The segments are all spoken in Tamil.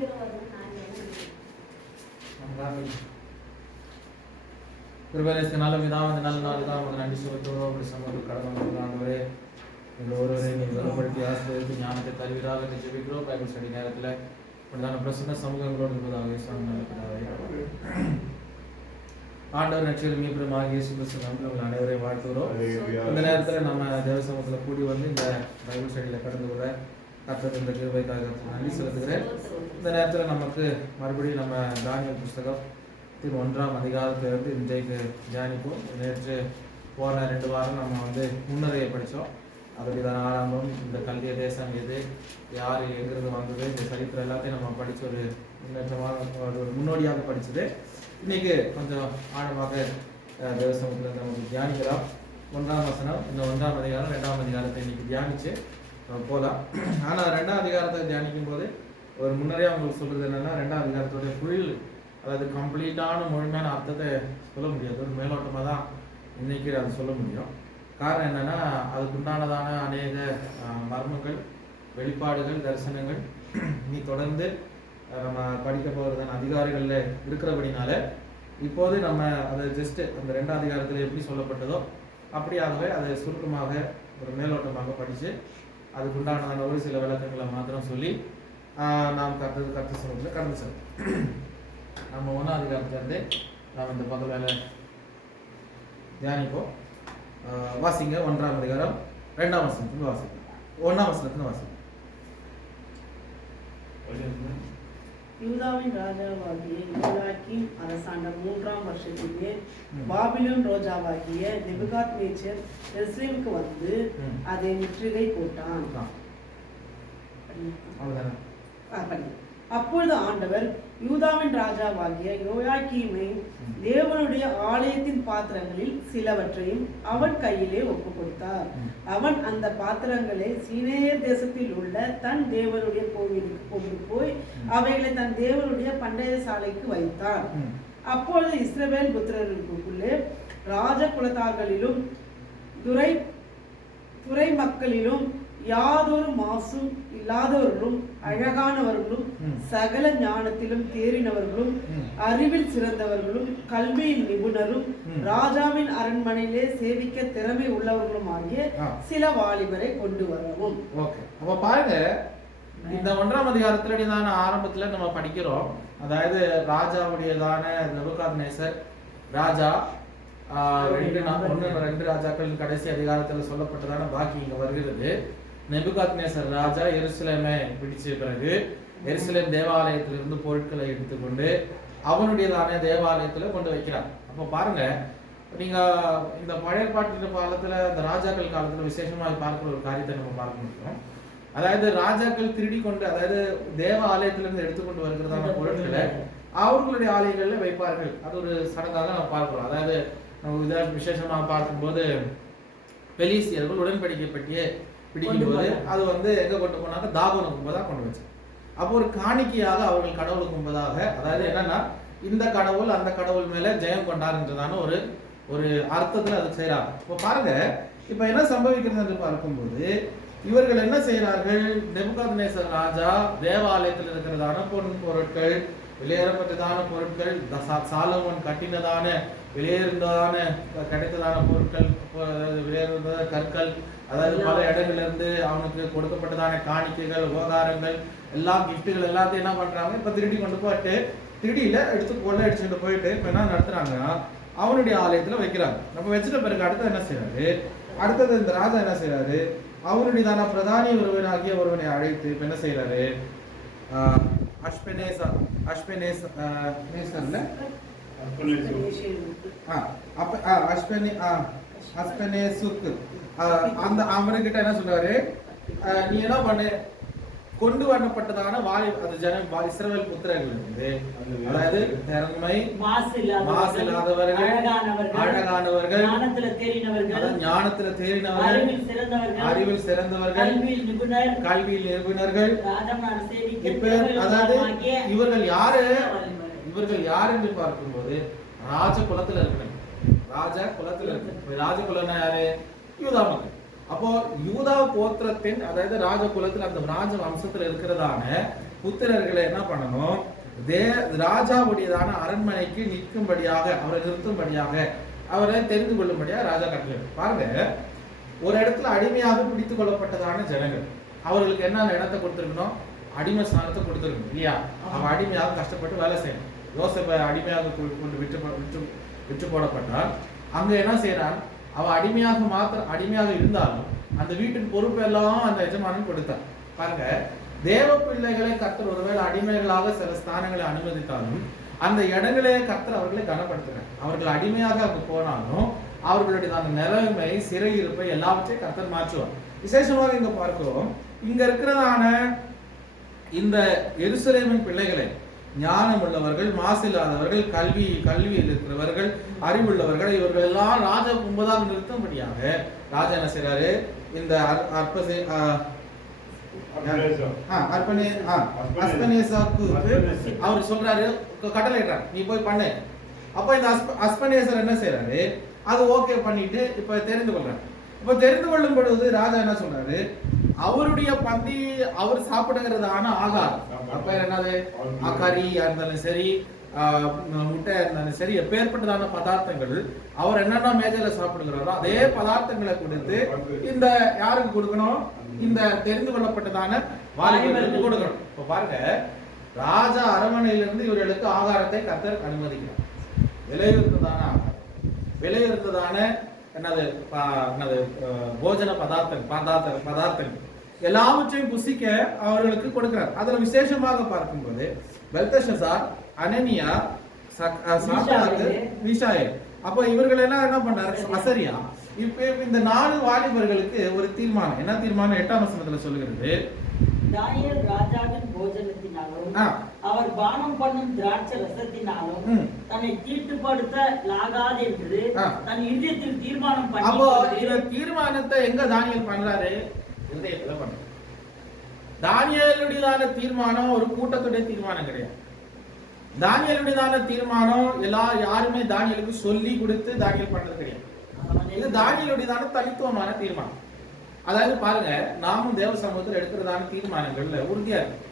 நல்ல விதம் நல்ல நாள் தான் உங்க நன்றி சொல்லுறோம். அப்படி சமூக கடமை ஆண்டவரே எங்கள் ஒருவரை நீங்கள் பலப்படுத்தி ஆசிரியருக்கு ஞானத்தை தருவீராக என்று ஜெபிக்கிறோம். பைபிள் ஸ்டடி நேரத்தில் இப்படிதான பிரசன்ன சமூகங்களோடு இருப்பதாக ஆண்டவர் நட்சத்திரம் மீண்டும் இயேசு கிறிஸ்து நாமத்தில் அனைவரையும் வாழ்த்துகிறோம். இந்த நேரத்தில் நம்ம தேவ சமூகத்தில் கூடி வந்து இந்த பைபிள் ஸ்டடியில் கடந்து கொள்ள கர்த்தர் இந்த கிருபைக்காக நன்றி செலுத்துகிறேன். இந்த நேரத்தில் நமக்கு மறுபடியும் நம்ம தானியேல் புஸ்தகம் 1ஆம் அதிகாரத்திலிருந்து இன்றைக்கு தியானிப்போம். நேற்று போன 2 வாரம் நம்ம வந்து முன்னரையை படித்தோம். அதுதான் ஆரம்பம், இந்த கல்விய தேசம் எது, யார் எங்கிருந்து வந்தது, இந்த சரித்திரம் எல்லாத்தையும் நம்ம படித்து ஒரு முன்னேற்றமாக ஒரு முன்னோடியாக படித்தது. இன்னைக்கு கொஞ்சம் ஆழமாக தேவசமத்தில் நமக்கு தியானிக்கலாம். 1ஆம் வசனம், இந்த 1ஆம் அதிகாரம் 2ஆம் அதிகாரத்தை இன்னைக்கு தியானிச்சு போகலாம். ஆனால் 2ஆம் அதிகாரத்தை தியானிக்கும் போது ஒரு முன்னரே அவங்களுக்கு சொல்றது என்னன்னா, 2ஆம் அதிகாரத்தோடைய ஃபுல், அதாவது கம்ப்ளீட்டான முழுமையான அர்த்தத்தை சொல்ல முடியாது. ஒரு மேலோட்டமாக தான் இன்னைக்கு அது சொல்ல முடியும். காரணம் என்னன்னா, அதுக்கு உண்டானதான அநேக மர்மங்கள், வெளிப்பாடுகள், தரிசனங்கள் நீ தொடர்ந்து நம்ம படிக்க போகிறதான அதிகாரிகளில் இருக்கிறபடினால இப்போது நம்ம அதை ஜஸ்ட் அந்த 2ஆம் அதிகாரத்தில் எப்படி சொல்லப்பட்டதோ அப்படியாகவே அதை சுருக்கமாக ஒரு மேலோட்டமாக படித்து அதுக்கு உண்டானதான ஒரு சில விளக்கங்களை மாத்திரம் சொல்லி நாம் கற்று சமூகத்தில் கடந்து செல்வோம். நம்ம 1ஆம் அதிகாரத்திலிருந்து நாம் இந்த பகல் வேலை தியானிப்போம். வாசிங்க. 1ஆம் அதிகாரம் 2ஆம் வசனத்துல வாசிங்க. 1ஆம் வசனத்துல வாசிங்க. யூதாவின் ராஜாவாகிய யோயாக்கீம் அரசாண்ட 3ஆம் வருஷத்திலே பாபிலோன் ராஜாவாகிய நேபுகாத்நேச்சர் எருசலேமுக்கு வந்து அதை முற்றுகை போட்டான். அப்பொழுது ஆண்டவர் யூதாவின் ராஜாவாகிய யோயாக்கீமை தேவனுடைய ஆலயத்தின் பாத்திரங்களில் சிலவற்றையும் அவன் கையிலே ஒப்பு கொடுத்தார். அவன் அந்த பாத்திரங்களை சீனேயர் தேசத்தில் உள்ள தன் தேவனுடைய கோவிலுக்கு கொண்டு போய் அவைகளை தன் தேவனுடைய பண்டைய சாலைக்கு வைத்தான். அப்பொழுது இஸ்ரவேல் புத்திரர்களுக்குள்ளே ராஜ குலத்தார்களிலும் துறை மக்களிலும் யாதொரு மாசும் இல்லாதவர்களும் அழகானவர்களும் சகல ஞானத்திலும் தேறினவர்களும் அறிவில் சிறந்தவர்களும் கல்வியில் நிபுணரும் ராஜாவின் அரண்மனையிலே சேவிக்க திறமை உள்ளவர்களும் ஆகிய சில வாலிபரை கொண்டு வரவும். அப்ப பாருங்க, இந்த 1ஆம் அதிகாரத்துல ஆரம்பத்துல நம்ம படிக்கிறோம். அதாவது ராஜாவுடையதான நேபுகாத்நேசர் ராஜா 2 ராஜாக்கள் கடைசி அதிகாரத்துல சொல்லப்பட்டதான பாக்கி இங்க வருகிறது. நேபுகாத்நேசர் ராஜா எருசலேமை பிடிச்ச பிறகு எருசலேம் தேவாலயத்திலிருந்து பொருட்களை எடுத்துக்கொண்டு அவனுடையதான தேவாலயத்துல கொண்டு வைக்கிறார். அப்போ பாருங்க, நீங்க இந்த பழைய பாட்டு காலத்துல, இந்த ராஜாக்கள் காலத்துல விசேஷமாக பார்க்கிற ஒரு காரியத்தை நம்ம பார்க்க முடியும். அதாவது ராஜாக்கள் திருடி கொண்டு, அதாவது தேவ ஆலயத்திலிருந்து எடுத்துக்கொண்டு வருகிறதான பொருட்களை அவர்களுடைய ஆலயங்கள்ல வைப்பார்கள். அது ஒரு சடங்காக நம்ம பார்க்கிறோம். அதாவது நம்ம விசேஷமாக பார்க்கும்போது பெலிசியர்கள் உடன்படிக்கை பற்றியே பிடிக்கும்போது அது வந்து எங்க கொண்டு போனாங்க, தாகோனுக்கு முன்பதாக கொண்டு வச்சு. அப்போ ஒரு காணிக்கையாக அவர்கள் கடவுளுக்கு முன்பதாக, அதாவது என்னன்னா, இந்த கடவுள் அந்த கடவுள் மேல ஜெயம் கொண்டாருன்றதான ஒரு அர்த்தத்துல அது செய்யறாங்க. இப்போ பாருங்க, இப்ப என்ன சம்பவிக்கிறது என்று பார்க்கும்போது இவர்கள் என்ன செய்யறார்கள், நேபுகாத்நேசர் ராஜா தேவாலயத்தில் இருக்கிறதான பொருட்கள், வெளியேறப்பட்டதான பொருட்கள், சாலமோன் கட்டினதான வெளியேறதான கிடைத்ததான பொருட்கள், வெளியேறத கற்கள், அதாவது பல இடங்கள்ல இருந்து அவனுக்கு கொடுக்கப்பட்டதான காணிக்கைகள், உபகாரங்கள், எல்லாம் கிஃப்ட்டுகள் எல்லாத்தையும் என்ன பண்றாங்க, இப்ப திருடி கொண்டு போயிட்டு திருடியில எடுத்து கொள்ள அடிச்சுட்டு போயிட்டு இப்ப என்ன நடத்துறாங்கன்னா அவனுடைய ஆலயத்துல வைக்கிறாங்க. அப்ப வச்சுட்ட பிறகு அடுத்தது என்ன செய்யறாரு, அடுத்தது இந்த ராஜா என்ன செய்யறாரு, அவனுடையதான பிரதானி ஒருவனை அழைத்து இப்ப என்ன செய்யறாரு, அந்த அவனுக்கிட்ட என்ன சொல்றாரு, நீ என்ன பண்ணு, கொண்டு வரப்பட்டதான இஸ்ரவேல் புத்திரர்கள் வந்து, அதாவது திறமை, மாசில்லாதவர்கள், அழகானவர்கள், ஞானத்துல தேறினவர்கள், அறிவில் சிறந்தவர்கள், கல்வியில் நிபுணர்கள். அதாவது இவர்கள் யாரு என்று பார்க்கும்போது ராஜ குலத்துல இருக்கிறாங்க. ராஜ குலம்னா யாரு, யூதா மக்கள். அப்போ யூதா கோத்திரத்தின், அதாவது ராஜ குலத்தில் அந்த ராஜ வம்சத்துல இருக்கிறதான புத்திரர்களை என்ன பண்ணணும், ராஜாவுடையதான அரண்மனைக்கு நிற்கும்படியாக, அவரை நிறுத்தும்படியாக, அவரை தெரிந்து கொள்ளும்படியாக ராஜா கட்டளை. பாருங்க, ஒரு இடத்துல அடிமையாக பிடித்துக் கொள்ளப்பட்டதான ஜனங்கள், அவர்களுக்கு என்ன இடத்தை கொடுத்திருக்கணும், அடிமை ஸ்தானத்தை கொடுத்திருக்கணும் இல்லையா? அவன் அடிமையாக கஷ்டப்பட்டு வேலை செய்யணும். யோசேப்பை அடிமையாக கொண்டு விற்று போடப்பட்டால் அங்க என்ன செய்யறான், அவன் அடிமையாக இருந்தாலும் அந்த வீட்டின் பொறுப்பு எல்லாம் அந்த எஜமானன் கொடுத்தான். பாருங்க, தேவ பிள்ளைகளை கர்த்தர் ஒருவேளை அடிமைகளாக சில ஸ்தானங்களை அனுமதித்தாலும் அந்த இடங்களே கர்த்தர் அவர்களை கனப்படுத்துறார். அவர்கள் அடிமையாக அங்கு போனாலும் அவர்களுடைய அந்த நிலைமை, சிறையிருப்பை எல்லாவற்றையும் கர்த்தர் மாற்றுவார். விசேஷமாக இங்க பார்க்கிறோம், இங்க இருக்கிறதான இந்த எருசலேமின் பிள்ளைகளை ஞானம் உள்ளவர்கள், மாசில்லாதவர்கள், கல்வியில் இருக்கிறவர்கள், அறிவுள்ளவர்கள், இவர்கள் எல்லாம் ராஜா முன்பதாக நிறுத்தும்படியாக ராஜா என்ன செய்யறாரு, இந்த அவர் சொல்றாரு, கட்டளையிட்டார், நீ போய் பண்ணு. அப்ப இந்த அஸ்பனேசர் என்ன செய்யறாரு, அது ஓகே பண்ணிட்டு இப்ப தெரிந்து கொள்றாரு. இப்ப தெரிந்து கொள்ளும் பொழுது ராஜா என்ன சொல்றாரு, அவருடைய பந்தி அவர் சாப்பிடுகிறதான ஆகாரம், அப்ப என்னது, கறியா இருந்தாலும் சரி, முட்டையா இருந்தாலும் சரி, எப்பேற்பட்டதான பதார்த்தங்கள் அவர் என்னென்ன மேஜையில சாப்பிடுகிறாரோ அதே பதார்த்தங்களை கொடுத்து இந்த யாருக்கு கொடுக்கணும், இந்த தெரிந்து கொள்ளப்பட்டதான வாலிபர்களுக்கு கொடுக்கணும். இப்ப பாருங்க, ராஜா அரண்மனையிலிருந்து இவர்களுக்கு ஆகாரத்தை கர்த்தர் அனுமதிக்கிறார். விலை இருந்ததான என்னது போஜன பதார்த்தங்கள் எல்லாவற்றையும் புசிக்க அவர்களுக்கு கொடுக்கிறார். அதுல விசேஷமாக பார்க்கும்போது பெல்தஷார், அனனியா, மீஷாயேல், அப்ப இவர்கள் எல்லாம் என்ன பண்றாரு, அசரியா. இப்ப இந்த 4 வாலிபர்களுக்கு ஒரு தீர்மானம். என்ன தீர்மானம்? 8ஆம் வசனத்துல சொல்லுகிறது, தானியேல் ராஜாவின் போஜனத்தினாலும் அவர் பானம் பண்ணும் திராட்சை ரசத்தினாலும் தன்னை தீட்டுப்படுத்த லாகாது என்று தன் இதயத்தில் தீர்மானம் பண்ணி. அப்போ இந்த தீர்மானத்தை எங்க தானியேல் பண்றாரு? இதயத்துல பண்றாரு. தானியேலுடையதான தீர்மானம் ஒரு கூட்டத்துடைய தீர்மானம் கிடையாது. தானியேலுடையதான தீர்மானம் யாருமே தானியேலுக்கு சொல்லி கொடுத்து தானியேல் பண்றது கிடையாது. இது தானியேலுடையதான தனித்துவமான தீர்மானம். அதாவது பாருங்க, நாமும் தேவ சமூகத்தில் எடுக்கிறதான தீர்மானங்கள்ல உறுதியா இருக்கு.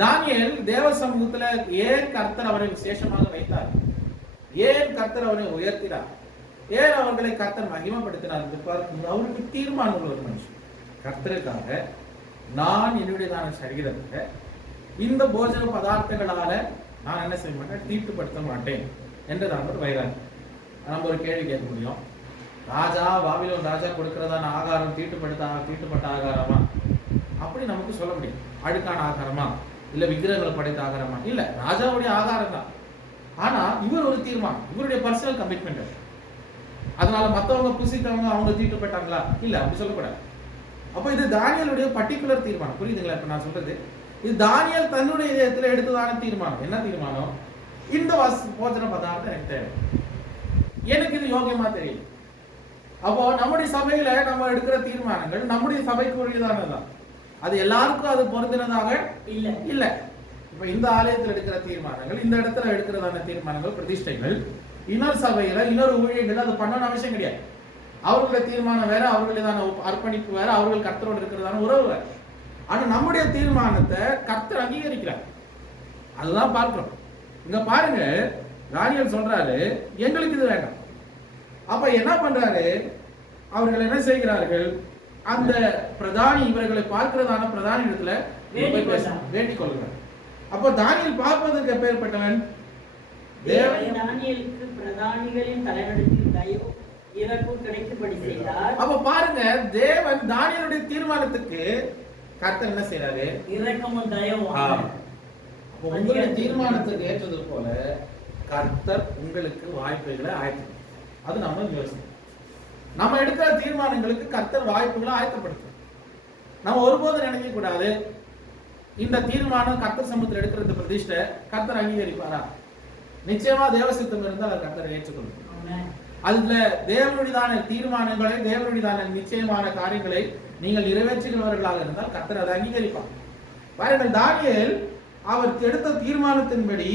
தானியேல் தேவ சமூகத்துல ஏன் கர்த்தர் அவரை விசேஷமாக வைத்தார், ஏன் கர்த்தர் அவரை உயர்த்தினார், ஏன் அவர்களை கர்த்தர் மகிமைப்படுத்தினார், அவருக்கு தீர்மானம் உள்ள ஒரு மனுஷன். கர்த்தருக்காக நான் என்னுடையதான சரீரத்தை இந்த போஜன பதார்த்தங்களால நான் என்ன செய்ய மாட்டேன், தீட்டுப்படுத்த மாட்டேன் என்று நான் ஒரு வைராகி. நம்ம ஒரு கேள்வி கேட்க முடியும், பாபிலோன் ராஜா கொடுக்கிறதான ஆகாரம் தீட்டுப்பட்ட ஆகாரமா? அப்படி நமக்கு சொல்ல முடியும். அழுக்கான ஆகாரமா, இல்ல விக்கிரகங்களை படைத்த ஆகாரமா? இல்ல, ராஜாவுடைய ஆகாரம் தான். ஆனா இவர் ஒரு தீர்மானம், இவருடைய பர்சனல் கமிட்மெண்ட். அதனால மத்தவங்க புசித்தவங்க அவங்க தீட்டுப்பட்டாங்களா? இல்ல, அப்படி சொல்லக்கூடாது. அப்ப இது தானியலுடைய பர்டிகுலர் தீர்மானம். புரியுதுங்களா? இப்ப நான் சொல்றது இது தானியல் தன்னுடைய இதயத்துல எடுத்ததான தீர்மானம். என்ன தீர்மானம்? இந்த போஜன பதார்த்தம் எனக்கு தேவை, எனக்கு இது யோகியமா தெரியும். அப்போ நம்முடைய சபையில நம்ம எடுக்கிற தீர்மானங்கள் நம்முடைய சபைக்கு உரியதானதான். அது எல்லாருக்கும் அது பொருந்தினதாக இல்ல. இப்ப இந்த ஆலயத்தில் எடுக்கிற தீர்மானங்கள், இந்த இடத்துல எடுக்கிறதான தீர்மானங்கள், பிரதிஷ்டைகள், இன்னொரு சபையில இன்னொரு ஊழியர்கள் அது பண்ணணும் அவசியம் கிடையாது. அவர்களுடைய தீர்மானம் வேற, அவர்களுதான அர்ப்பணிப்பு வேற, அவர்கள் கர்த்தரோடு இருக்கிறதான உறவு வேற. ஆனா நம்முடைய தீர்மானத்தை கர்த்தர் அங்கீகரிக்கிறார். அதுதான் பார்க்கிறோம். இங்க பாருங்க, தானியேல் சொல்றாரு, எங்களுக்கு இது வேண்டாம். அப்ப என்ன பண்றாரு, அவர்கள் என்ன செய்கிறார்கள், அந்த பிரதானி, இவர்களை பார்க்கிறதான பிரதானி இடத்துல வேண்டிக் கொள்கிறார். அப்ப தானியேல் பார்ப்பதற்கு எப்பேற்பட்டவன்? தானியேலுக்கு பிரதானிகளின் தலைவனிடத்தில் தயவு இரக்கம் கிடைக்கும்படி செய்தார். அப்ப பாருங்க, தேவன் தானியேலுடைய தீர்மானத்துக்கு கர்த்தர் என்ன செய்யறாரு, இரக்கமும் தயவும். உங்களுடைய தீர்மானத்துக்கு ஏற்றது போல கர்த்தர் உங்களுக்கு வாய்ப்புகளை ஆயத்தம். அது நம்ம யோசனை. நம்ம எடுக்கிற தீர்மானங்களுக்கு கர்த்தர் வாய்ப்புகளை ஆயத்தப்படுத்தும். நம்ம ஒருபோதும் நினைக்க கூடாது, இந்த தீர்மானம் கர்த்தர் சமூகத்தில் எடுக்கிற இந்த பிரதிஷ்டை கர்த்தர் அங்கீகரிப்பாரா? நிச்சயமா தேவ சித்தம் இருந்தால் அதை கர்த்தர் ஏற்றுக்கொள்ளும். அதுல தேவனுடையதான தீர்மானங்களை, தேவனுடையதான நிச்சயமான காரியங்களை நீங்கள் நிறைவேற்றுகிறவர்களாக இருந்தால் கர்த்தர் அதை அங்கீகரிப்பார். பாருங்கள், தானியேல் அவர் எடுத்த தீர்மானத்தின்படி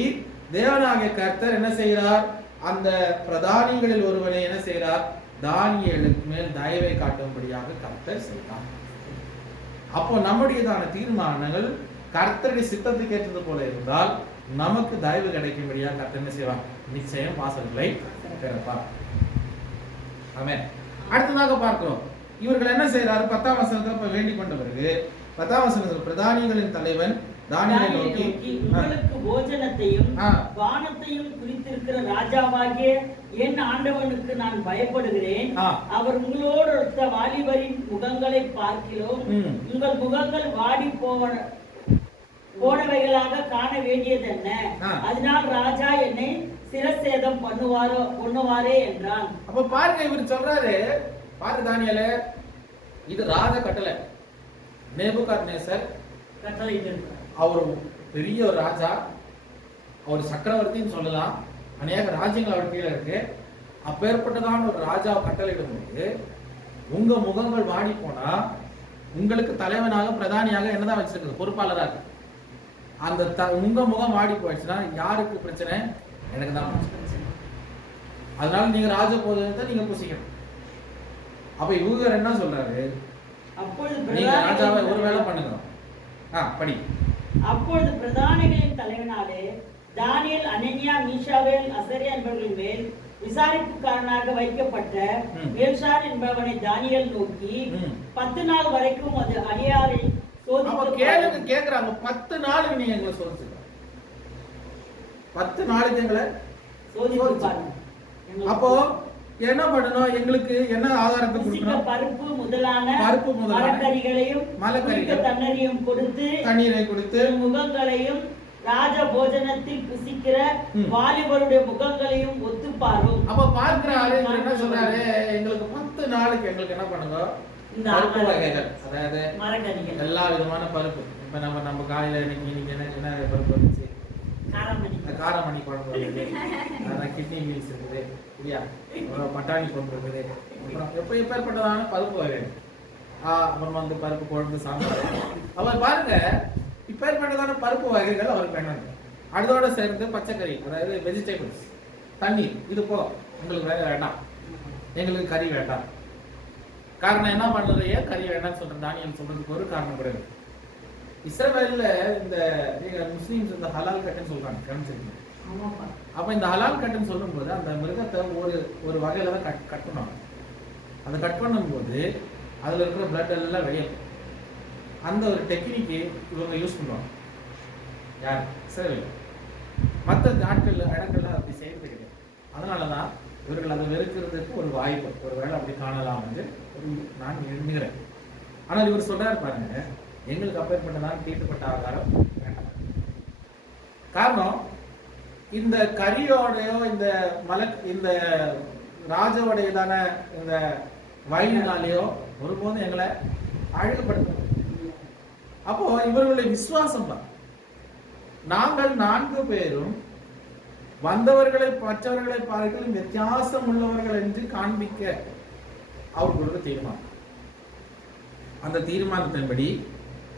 தேவனாகிய கர்த்தர் என்ன செய்கிறார், அந்த பிரதானிகளில் ஒருவனை என்ன செய்கிறார், தானியேலுக்கு மேல் தயவை காட்டும்படியாக கர்த்தர் செய்தார். அப்போ நம்முடையதான தீர்மானங்கள் கர்த்தருடைய சித்தத்துக்கு ஏற்றது போல இருந்தால் நமக்கு தயவு கிடைக்கும்படியா கர்த்தர் என்ன செய்வார்? நிச்சயம் வாசல்களை திறப்பார். ஆமென். அடுத்ததாக பார்க்கிறோம், இவர்கள் என்ன செய்யறாரு? 10ஆம் வசனத்துல போய் வேண்டிக் கொண்ட பிறகு 10ஆம் வசனத்துல பிரதானிகளின் தலைவன் தானியேலை நோக்கி, உங்களுக்கு போஜனத்தையும் பானத்தையும் குறித்திருக்கிற ராஜாவாகிய என் ஆண்டவனுக்கு நான் பயப்படுகிறேன். அவர் உங்களோடு ஒருத்த வாலிபரின் முகங்களை பார்க்கிறோம். உங்கள் முகங்கள் வாடி போனவைகளாக காண வேண்டியது என்ன? அதனால் ராஜா என்னை சிரசேதம் பண்ணுவாரே என்றான். அப்ப பாருங்க, இவர் சொல்றாரு, பாரு தானியேலே, இது ராஜ கட்டளை. நேபுகாத்நேசர் கட்டளை, அவர் பெரிய ஒரு ராஜா, அவர் சக்கரவர்த்தின்னு சொல்லலாம், அநேக ராஜ்யங்கள் அவர் கீழே இருக்கு. அப்பேற்பட்டதான ஒரு ராஜா கட்டளையிடும்போது உங்க முகங்கள் வாடி போனா உங்களுக்கு தலைவனாக பிரதானியாக என்னதான் வச்சிருக்குது? பொறுப்பாளராக. அந்த உங்க முகம் வாடி போயிடுச்சுன்னா யாருக்கு பிரச்சனை? எனக்கு தான் பிரச்சனை. அதனால நீங்க ராஜ போதத்தை நீங்க புசிக்கணும். அப்ப இவங்க என்ன சொல்றாரு? நீங்க ராஜாவை ஒரு வேலை பண்ணுங்க. படி. அப்பொழுது பிரதானிகளின் தலைவனாலே தானியேல், அனனியா, மீஷாவேல், அசரியா என்பவர்களின் மேல் விசாரிப்புக்காரனாக வைக்கப்பட்ட மேல்ஷார் என்பவனை தானியேல் நோக்கி 10 நாள் வரைக்கும் அது அடியாரை கேக்குறாங்க. 10 நாளுக்கு நீங்க எங்களை சோதிச்சுக்க, 10 நாளுக்கு எங்களை சோதிச்சு. அப்போ என்ன பண்ணணும்? எங்களுக்கு என்ன ஆகாரத்தை கொடுக்கணும்? பருப்பு முதலான மரக்கறிகளையும் தண்ணீரையும் கொடுத்து தண்ணீரை கொடுத்து முகங்களையும் ராஜ போஜனத்தில் புசிக்கிற வாலிபருடைய முகங்களையும் ஒத்துப்பாரும். அப்ப பார்க்கிறாரு, என்ன சொல்றாரு? எங்களுக்கு 10 நாளுக்கு எங்களுக்கு என்ன பண்ணுங்க? பருப்பு வகைகள், அதாவது மரக்கறிகள், எல்லா விதமான பருப்பு. இப்ப நம்ம காலையில இன்னைக்கு என்ன பருப்பு வந்துச்சு? காரமணி குழம்பு இருக்குது, கிட்னி மீல்ஸ் இருக்குது, இல்லையா, பட்டாணி குழம்பு இருக்குது, அப்புறம் எப்பேற்பட்டதான பருப்பு வகைகள், அப்புறம் வந்து பருப்பு குழம்பு, சாம்பார். அவர் பாருங்க, இப்பேற்பட்டதான பருப்பு வகைகள் அவருக்கு வேணும். அதோட சேர்ந்து பச்சைக்கறி, அதாவது வெஜிடபிள்ஸ், தண்ணீர், இது போ உங்களுக்கு வேற வேண்டாம், எங்களுக்கு கறி வேண்டாம். காரணம் என்ன பண்றது? ஏன் கறி வேண்டாம்னு சொல்றேன்? தானியேல் சொல்றதுக்கு ஒரு காரணம் கிடையாது. இஸ்ரவேல்ல இந்த முஸ்லீம்ஸ் இந்த ஹலால் கட்டுன்னு சொல்றாங்க, கவனிச்சிருக்கீங்க? அப்ப இந்த ஹலால் கட்டுன்னு சொல்லும் போது அந்த மிருகத்தை ஒரு வகையில தான் கட்டணும். அதை கட் பண்ணும் போது அதுல இருக்கிற பிளட் எல்லாம் வெளியே, அந்த ஒரு டெக்னிக்கு இவங்க யூஸ் பண்ணுவாங்க. யார்? சரி, மற்ற இடங்கள்ல அப்படி செய்யறது கிடையாது. அதனாலதான் இவர்கள் அதை வெறுக்கிறதுக்கு ஒரு வாய்ப்பு, ஒரு வேளை அப்படி காணலாம் என்று நான் எண்ணுகிறேன். ஆனால் இவர் சொல்றாரு பாருங்க, எங்களுக்கு அப்பேற்பட்டதான் தீட்டுப்பட்ட ஆகாரம் வேண்டாம். காரணம், இந்த கரியோடையோ இந்த ராஜோடையதான இந்த வயலினாலேயோ ஒருபோதும் எங்களை அழகுபடுத்த. அப்போ இவர்களுடைய விசுவாசம் தான், நாங்கள் 4 பேரும் வந்தவர்களை மற்றவர்களை பார்க்கலும் வித்தியாசம் உள்ளவர்கள் என்று காண்பிக்க அவர்களோட தீர்மானம். அந்த தீர்மானத்தின்படி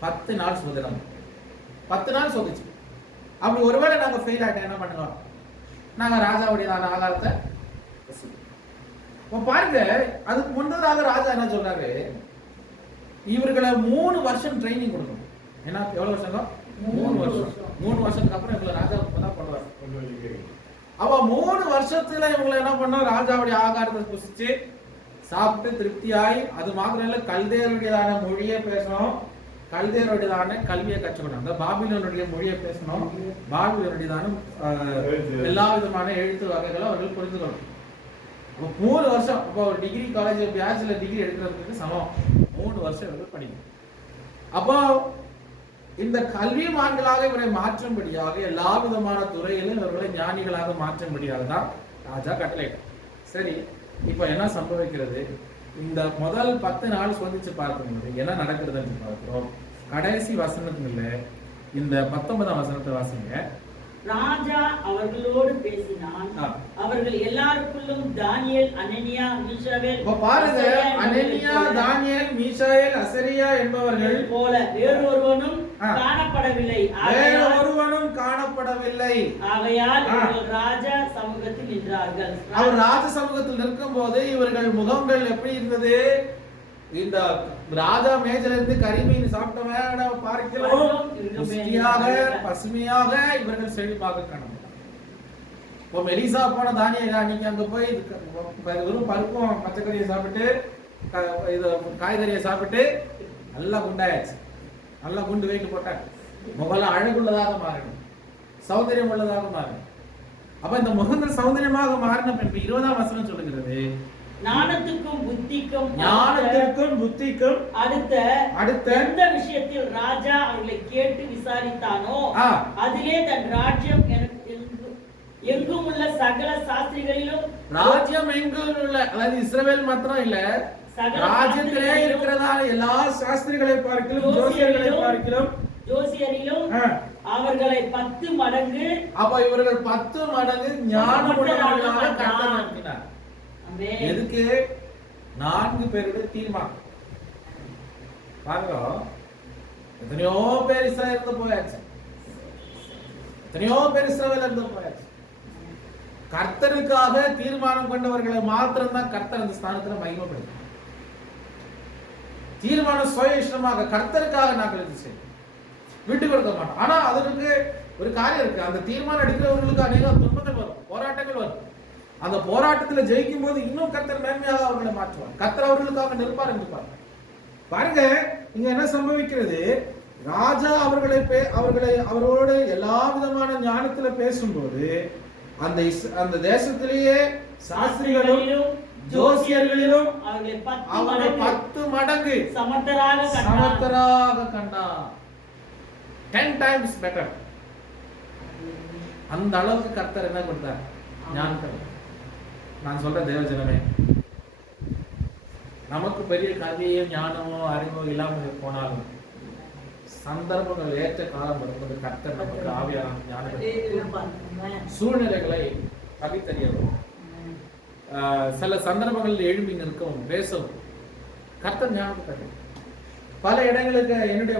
10 நாள் சோதனை, 10 நாள் சோதிச்சு. அப்படி ஒருவேளை நாங்க ஃபெயில் ஆகிட்டோம், என்ன பண்ணுவோம்? நாங்க ராஜாவுடைய ஆகாரத்தை பாருங்க. அதுக்கு முன்னதாக ராஜா என்ன சொல்றாரு? இவர்களை 3 வருஷம் ட்ரைனிங் கொடுக்கணும். ஏன்னா எவ்வளவு வருஷம்? 3 வருஷம். 3 வருஷத்துக்கு அப்புறம் இவங்களை ராஜா தான் பண்ணுவார். அவ 3 வருஷத்துல இவங்களை என்ன பண்ண? ராஜாவுடைய ஆகாரத்தை புசிச்சு சாப்பிட்டு திருப்தியாய், அது மாத்திரம் இல்ல, கல்தேயருடையதான மொழியை பேசணும், கல்தேயருடையதான கல்வியை கற்றுக்கணும், பாபிலோனுடைய மொழியை பேசணும், பாபிலோனுடையதான எல்லா விதமான எழுத்து வகைகளை அவர்கள் புரிஞ்சுக்கணும். 3 வருஷம். இப்போ ஒரு டிகிரி காலேஜ் பேச்சுலர் டிகிரி எடுக்கிறதுக்கு சமம் 3 வருஷம் இவர்கள் படிக்கணும். அப்போ இந்த கல்விமான்களாக இவரை மாற்றும்படியாக எல்லா விதமான துறையிலும் இவர்களை ஞானிகளாக மாற்றும்படியாக தான் ராஜா கட்டளையிட்டார். சரி, இப்ப என்ன சம்பவிக்கிறது? இந்த முதல் 10 நாள் சோதிச்சு பார்க்கும்போது என்ன நடக்கிறதுன்னு பார்க்கிறோம். கடைசி வசனத்துல இந்த 19ஆம் வசனத்தை வாசிங்க. ராஜா அவர்களோடு பேசினான். அவர்கள் எல்லாருக்குள்ளும் தானியேல், அனனியா, மீஷாவேல், பாருங்க, அனனியா, தானியேல், மீஷாவேல், அசரியா என்பவர்கள் போல வேறொருவனும் காணப்படவில்லை. ஆகையால் இவர்கள் ராஜா சமூகத்தில் நின்றார்கள். அவர் ராஜ சமூகத்தில் நிற்கும் போது இவர்கள் முகங்கள் எப்படி இருந்தது? இந்த ராஜா மேஜல இருந்து கரிமீன் சாப்பிட்டவன் பார்க்கிறோம் புஷ்டியாக பசுமையாக இவர்கள் செழிப்பாக காணப்பட்டார். இப்போ மெலிசா போன தானிய அன்னைக்கு அங்க போய் வெறும் பருப்பும் பச்சைக்கறியை சாப்பிட்டு இது காய்கறியை சாப்பிட்டு நல்லா குண்டாயாச்சு, நல்லா குண்டு வெயிட் போட்டாங்க. முகலாம் அழகுள்ளதாக மாறணும், சௌந்தரியம் உள்ளதாக மாறணும். அப்ப இந்த முகங்கள் சௌந்தரியமாக மாறின பின்பு 20ஆம் வசனம் சொல்லுகிறது, ஞானத்துக்கும் புத்திக்கும் அடுத்த எந்த விஷயத்தில் ராஜா அவர்களை கேட்டு விசாரித்தானோ அதிலே தன் ராஜ்யம் எங்கும் உள்ள சகல சாஸ்திரிகளிலும், ராஜ்யம் எங்கும் உள்ள, அதாவது இஸ்ரவேல் மாத்திரம் இல்ல, ராஜ்யத்திலே இருக்கிறதா எல்லா சாஸ்திரிகளை பார்க்கிறோம், ஜோசியரிலும் அவர்களை 10 மடங்கு, அப்ப இவர்கள் 10 மடங்கு ஞானம் உள்ளவர்களாக கர்த்தர் நடத்தினார். எதுக்கு? 4 பேருடைய தீர்மானம். பாருங்க, எத்தனையோ பேர் இஸ்ரவேல் இருந்து போயாச்சு, எத்தனையோ பேர் இஸ்ரவேல் இருந்து போயாச்சு. கர்த்தருக்காக தீர்மானம் கொண்டவர்களை மாத்திரம் தான் கர்த்தர் அந்த ஸ்தானத்துல மகிமைப்படுத்தும். தீர்மானம் சுய இஷ்டமாக கர்த்தருக்காக நாங்கள் இது செய்வோம், விட்டு கொடுக்க மாட்டோம். ஆனா அதற்கு ஒரு காரியம் இருக்கு. அந்த தீர்மானம் எடுக்கிறவர்களுக்கு அநேக துன்பங்கள் வரும், போராட்டங்கள் வரும். அந்த போராட்டத்துல ஜெயிக்கும் போது இன்னும் கர்த்தர் மேன்மையாக அவர்களை மாற்றுவார், கர்த்தர் அவர்களுக்காக நிற்பார் என்று பாருங்க. இங்க என்ன சம்பவிக்கிறது? ராஜா அவரோடு எல்லா விதமான ஞானத்துல பேசும்போது அந்த தேசத்திலேயே சாஸ்திரிகளும் ஜோசியர்களிலும் அவர்களை 10 மடங்கு சமர்த்தராக கண்டார். 10 times better. அந்த அளவுக்கு கர்த்தர் என்ன கொடுத்தார்? ஞானத்தை. நான் சொல்ற தேவஜனமே, நமக்கு பெரிய கதையோ ஞானமோ அறிவோ இல்லாமல் போனாலும் சந்தர்ப்பங்கள் ஏற்ற காலம் வரும்போது கர்த்தர் நமக்கு ஆவியான ஞானத்தை, சூழ்நிலைகளை பகுத்தறியவும், சில சந்தர்ப்பங்களில் எழும்பி நிற்கவும், பேசவும் கர்த்தர் ஞானத்தை. பல இடங்களுக்கு என்னுடைய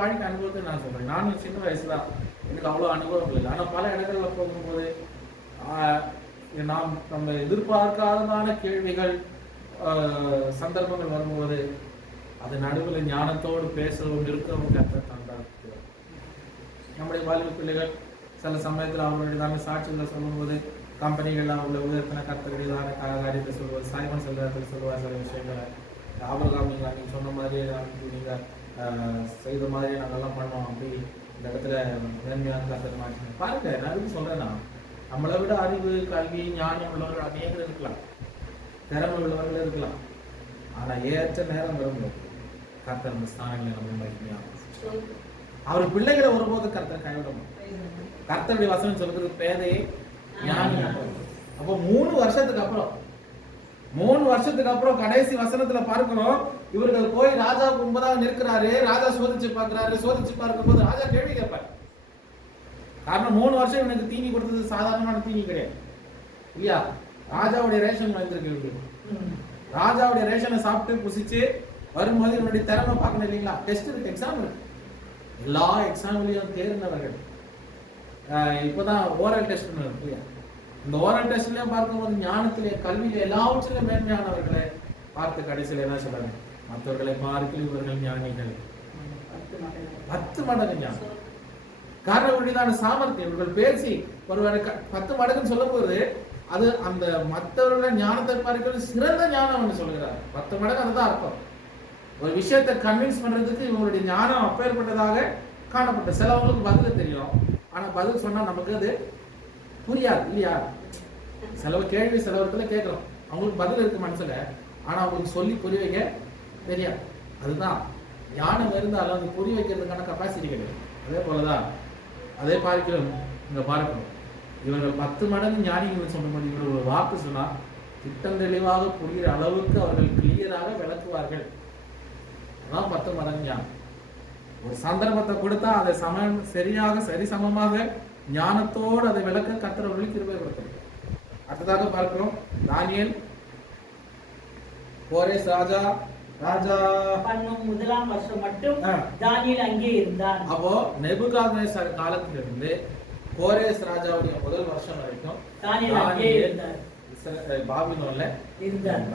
வாழ்க்கை அனுபவத்தை நான் சொல்றேன். நானும் சின்ன வயசுதான், எனக்கு அவ்வளோ அனுபவம் இல்லை. ஆனால் பல இடங்கள்ல போகும்போது நம்ம எதிர்பார்க்காதமான கேள்விகள் சந்தர்ப்பங்கள் வரும்போது அது நடுவில் ஞானத்தோடு பேசவும் இருக்கவும் கர்த்தர் தந்தார். நம்முடைய வாழ்க்கை பிள்ளைகள் சில சமயத்தில் அவர்களுடைய சாட்சிகளை சொல்லும்போது கம்பெனிகள் அவங்களை உயர்த்தின கர்த்தருடையதான காரியத்தை சொல்வது, சாய்மன் செல்வத்தில் சொல்லுவார். சில விஷயங்களை ஆபிரகாம் நீங்கள் சொன்ன மாதிரியே நீங்கள் செய்த மாதிரியே நாங்கள்லாம் பண்ணோம், அப்படி இந்த இடத்துல மேன்மையான கர்த்தர் மாற்றி பாருங்க. நான் எதுக்கு சொல்றேன்னா, நம்மளை விட அறிவு கல்வி ஞானம் உள்ளவர்கள் அநேகர் இருக்கலாம், திறமை உள்ளவர்கள் இருக்கலாம். ஆனா ஏற்ற நேரம் வரும்போது கர்த்தர் அந்த ஸ்தானங்களை நம்ம மகிமையாகும். அவர் பிள்ளைகளை ஒருபோது கர்த்தர் கைவிடணும். கர்த்தருடைய வசனம் சொல்றது பேதையை ஞானி. அப்போ 3 வருஷத்துக்கு அப்புறம் கடைசி வசனத்துல பார்க்கிறோம், இவர்கள் போய் ராஜாவுக்கு முன்பதாக நிற்கிறாரு. ராஜா சோதிச்சு பார்க்கும்போது ராஜா கேள்வி கேட்பார். காரணம் 3 வருஷம் இவனுக்கு தீனி கொடுத்தது சாதாரணமான தீனி கிடையாது இல்லையா? ராஜாவுடைய ரேஷன் வந்திருக்கு. ராஜாவுடைய ரேஷனை சாப்பிட்டு புசிச்சு வரும்போது இவனுடைய திறமை பார்க்கணும் இல்லைங்களா? டெஸ்ட் இருக்கு, எக்ஸாம் இருக்கு. எல்லா எக்ஸாம்லயும் தேர்ந்தவர்கள் இப்பதான் ஓரல் டெஸ்ட் இருக்கு. இந்த ஓரல் டெஸ்ட்லயும் பார்க்கும்போது ஞானத்திலே கல்வியில எல்லாவற்றிலும் மேன்மையானவர்களை பார்த்து கடைசியில் என்ன சொல்றாங்க? மற்றவர்களை பார்க்க இவர்கள் ஞானிகள் 10 மடங்கு ஞானம். காரணம் இவருடையதான சாமர்த்தியம். இவர்கள் பேசி ஒருவரை 10 மடங்குன்னு சொல்லும் போது அது அந்த மற்றவர்களை ஞானத்தை பார்க்கிறது சிறந்த ஞானம் சொல்லுகிறார். 10 மடங்கு அதுதான் அர்த்தம். ஒரு விஷயத்தை கன்வின்ஸ் பண்றதுக்கு இவங்களுடைய ஞானம் அப்பேற்பட்டதாக காணப்பட்ட. சிலவங்களுக்கு பதில் தெரியும், ஆனா பதில் சொன்னா நமக்கு அது புரியாது இல்லையா? சில கேள்வி சில இடத்துல கேட்கிறோம், அவங்களுக்கு பதில் இருக்கு மனசுல, ஆனா அவங்களுக்கு சொல்லி புரிய வைக்க தெரியாது. அதுதான் ஞானம் இருந்தாலும் அது புரிய வைக்கிறதுக்கான கெப்பாசிட்டி கிடையாது. அதே போலதான் அதே பார்க்கிறோம். இங்க பார்க்கிறோம், இவர்கள் 10 மடங்கு ஞானிகள் சொல்லும்போது இவர்கள் ஒரு வாக்கு சொன்னா திட்டம் தெளிவாக புரிகிற அளவுக்கு அவர்கள் கிளியராக விளக்குவார்கள். அதான் 10 மடங்கு ஞானம். ஒரு சந்தர்ப்பத்தை கொடுத்தா அதை சரியாக சரிசமமாக ஞானத்தோடு அதை விளக்க கர்த்தர் அவர்களுக்கு கிருபை கொடுக்கிறார். அடுத்ததாக பார்க்கிறோம், தானியேல் கோரேஸ் ராஜா பண்ணும் 1ஆம் வருஷம் மட்டும் தானியேல் அங்கே இருந்தான். அப்போ நேபுகாத்நேசர் காலத்திலிருந்து கோரேஸ் ராஜாவுடைய முதல் வருஷம் வரைக்கும் தானியேல் அங்கே இருந்தார், பாபிலோன்ல இருந்தார்.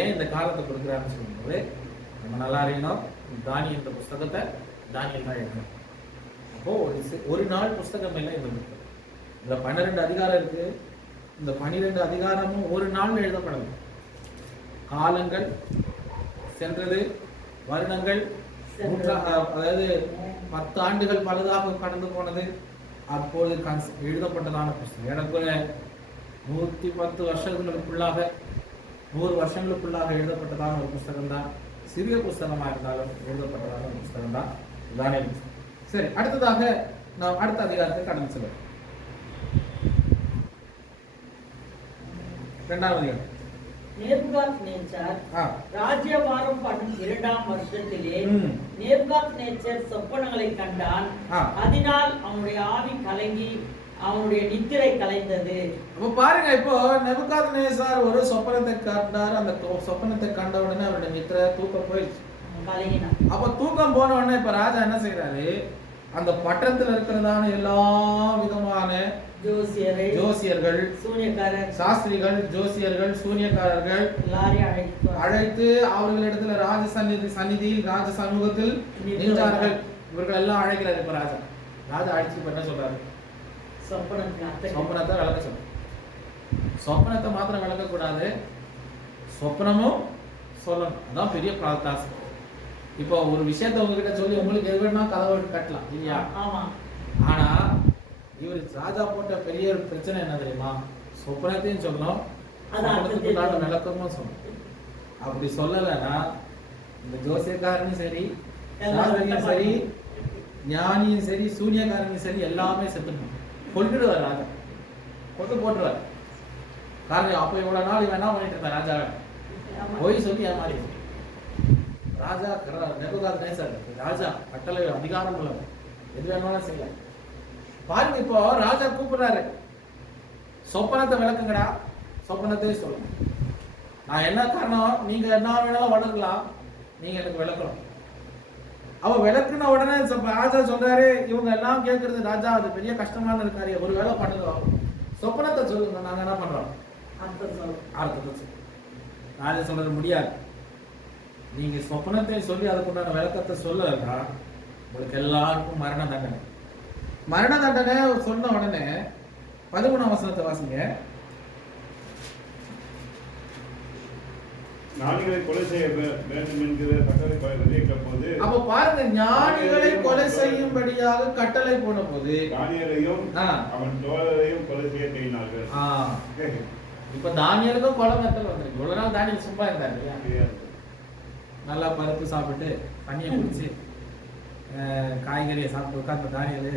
ஏன் இந்த காலத்தை கொடுக்குறாருன்னு சொல்லும்போது நம்ம நல்லா அறியணும். தானியல் இந்த புஸ்தகத்தை தானியல் தான் எழுதணும். அப்போ ஒரு நாள் புஸ்தகம் இல்லை இந்த புத்தகம். இந்த 12 அதிகாரம் இருக்கு. இந்த 12 அதிகாரமும் ஒரு நாள் எழுதப்படலை. காலங்கள் சென்றது, வருடங்கள், அதாவது 10 ஆண்டுகள் பலதாக கடந்து போனது. அப்போது எழுதப்பட்டதான புஸ்தகம். எனக்கு 110 வருஷங்களுக்குள்ளாக 100 வருஷங்களுக்குள்ளாக எழுதப்பட்டதான ஒரு புஸ்தகம் தான். சிறிய புஸ்தகமாக இருந்தாலும் எழுதப்பட்டதான ஒரு புஸ்தகம் தான் தானியேல் புஸ்தகம். சரி, அடுத்ததாக நாம் அடுத்த அதிகாரத்தை கடந்து செல்வோம். 2ஆம் அதிகாரம். நேபுகாத்நேச்சார் ராஜ்யபாரம் பண்ணும் 2ஆம் வருஷத்திலே நேபுகாத்நேச்சர் சொப்பனங்களை கண்டான். அதனால் அவனுடைய ஆவி கலங்கி அவனுடைய நித்திரை கலைந்தது. அப்ப பாருங்க, இப்போ நேபுகாத்நேச்சார் ஒரு சொப்பனத்தை கண்டார். அந்த சொப்பனத்தை கண்ட உடனே அவருடைய நித்திரை தூக்கம் போயிடுச்சு, கலங்கினான். அப்ப தூக்கம் போன உடனே இப்ப ராஜா என்ன செய்யறாரு, அந்த பட்டணத்துல இருக்கிறதான எல்லா விதமான ஜோசியர்கள், சாஸ்திரிகள், ஜோசியர்கள், சூனியக்காரர்கள் அழைத்து அவர்களிடத்துல ராஜ சந்நிதியில் ராஜ சமூகத்தில் நின்றார்கள். இவர்கள் எல்லாம் அழைக்கிறாரு. இப்ப ராஜா அழைச்சு என்ன சொல்றாரு, சொப்பனத்தை விளக்க சொல்ற. சொப்பனத்தை மாத்திரம் விளக்க கூடாது, சொப்பனமும் சொல்லணும். அதான் பெரிய பிரார்த்தாசம். இப்போ ஒரு விஷயத்த உங்ககிட்ட சொல்லி உங்களுக்கு எது வேணா கதவை கட்டலாம் இல்லையா? ஆனா இவர் ராஜா போட்ட பெரிய பிரச்சனை என்ன தெரியுமா, சொப்பனத்தையும் சொல்லணும், விளக்கமும் சொல்லணும். அப்படி சொல்லலைன்னா இந்த ஜோசியக்காரனும் சரி, சாஸ்திரியும் சரி, ஞானியும் சரி, சூனியக்காரனும் சரி, எல்லாமே செத்துக்கணும், கொண்டுடுவார் ராஜா, கொண்டு போட்டுருவார். காரணம் அப்போ இவ்வளவு நாள் இவன் என்ன பண்ணிட்டு இருந்தா, ராஜா போய் சொல்லி ஏமாறி ராஜா நேபுகாத்நேச்சார் ராஜா கட்டளை அதிகாரம் உள்ளவர், எது வேணாலும் செய்யலாம். பாருங்க, இப்போ ராஜா கூப்பிடுறாரு, சொப்பனத்தை விளக்குங்கடா, சொப்பனத்தையே சொல்லணும். நான் என்ன காரணம், நீங்க என்ன வேணாலும் வளர்க்கலாம், நீங்க எனக்கு விளக்கணும். அவ விளக்குன உடனே ராஜா சொல்றாரு, இவங்க எல்லாம் கேட்கறது ராஜா அது பெரிய கஷ்டமான இருக்காரு, ஒரு வேலை பண்ணுங்க, சொப்பனத்தை சொல்லுங்க, நாங்க என்ன பண்றோம் அர்த்தத்தை. ராஜா சொல்றது முடியாது, நீங்க சொப்பனத்தை சொல்லி அதுக்குண்டான விளக்கத்தை சொல்லலன்னா உங்களுக்கு எல்லாருக்கும் மரண தண்டனை. மரண தண்டனை சொன்ன உடனே 13ஆம் வசனத்தை வாசிங்க. ஞானிகளை கொலை செய்ய வேண்டும் என்கிற கட்டளை வெளியிட்டபோது, அப்ப பாருங்க, ஞானிகளை கொலை செய்யும்படியாக கட்டளை போன போது தானியேலையும் அவன் தோழரையும் கொலை செய்ய தேடினார்கள். இப்ப தானியேலுக்கும் கொலை கட்டளை வந்திருக்கு. இவ்வளவு நாள் தானியேல் சும்மா இருந்தார் இல்லையா, நல்லா பருப்பு சாப்பிட்டு தண்ணியை குடிச்சு காய்கறியை சாப்பிட்டு உட்கார்ந்த தானியேல்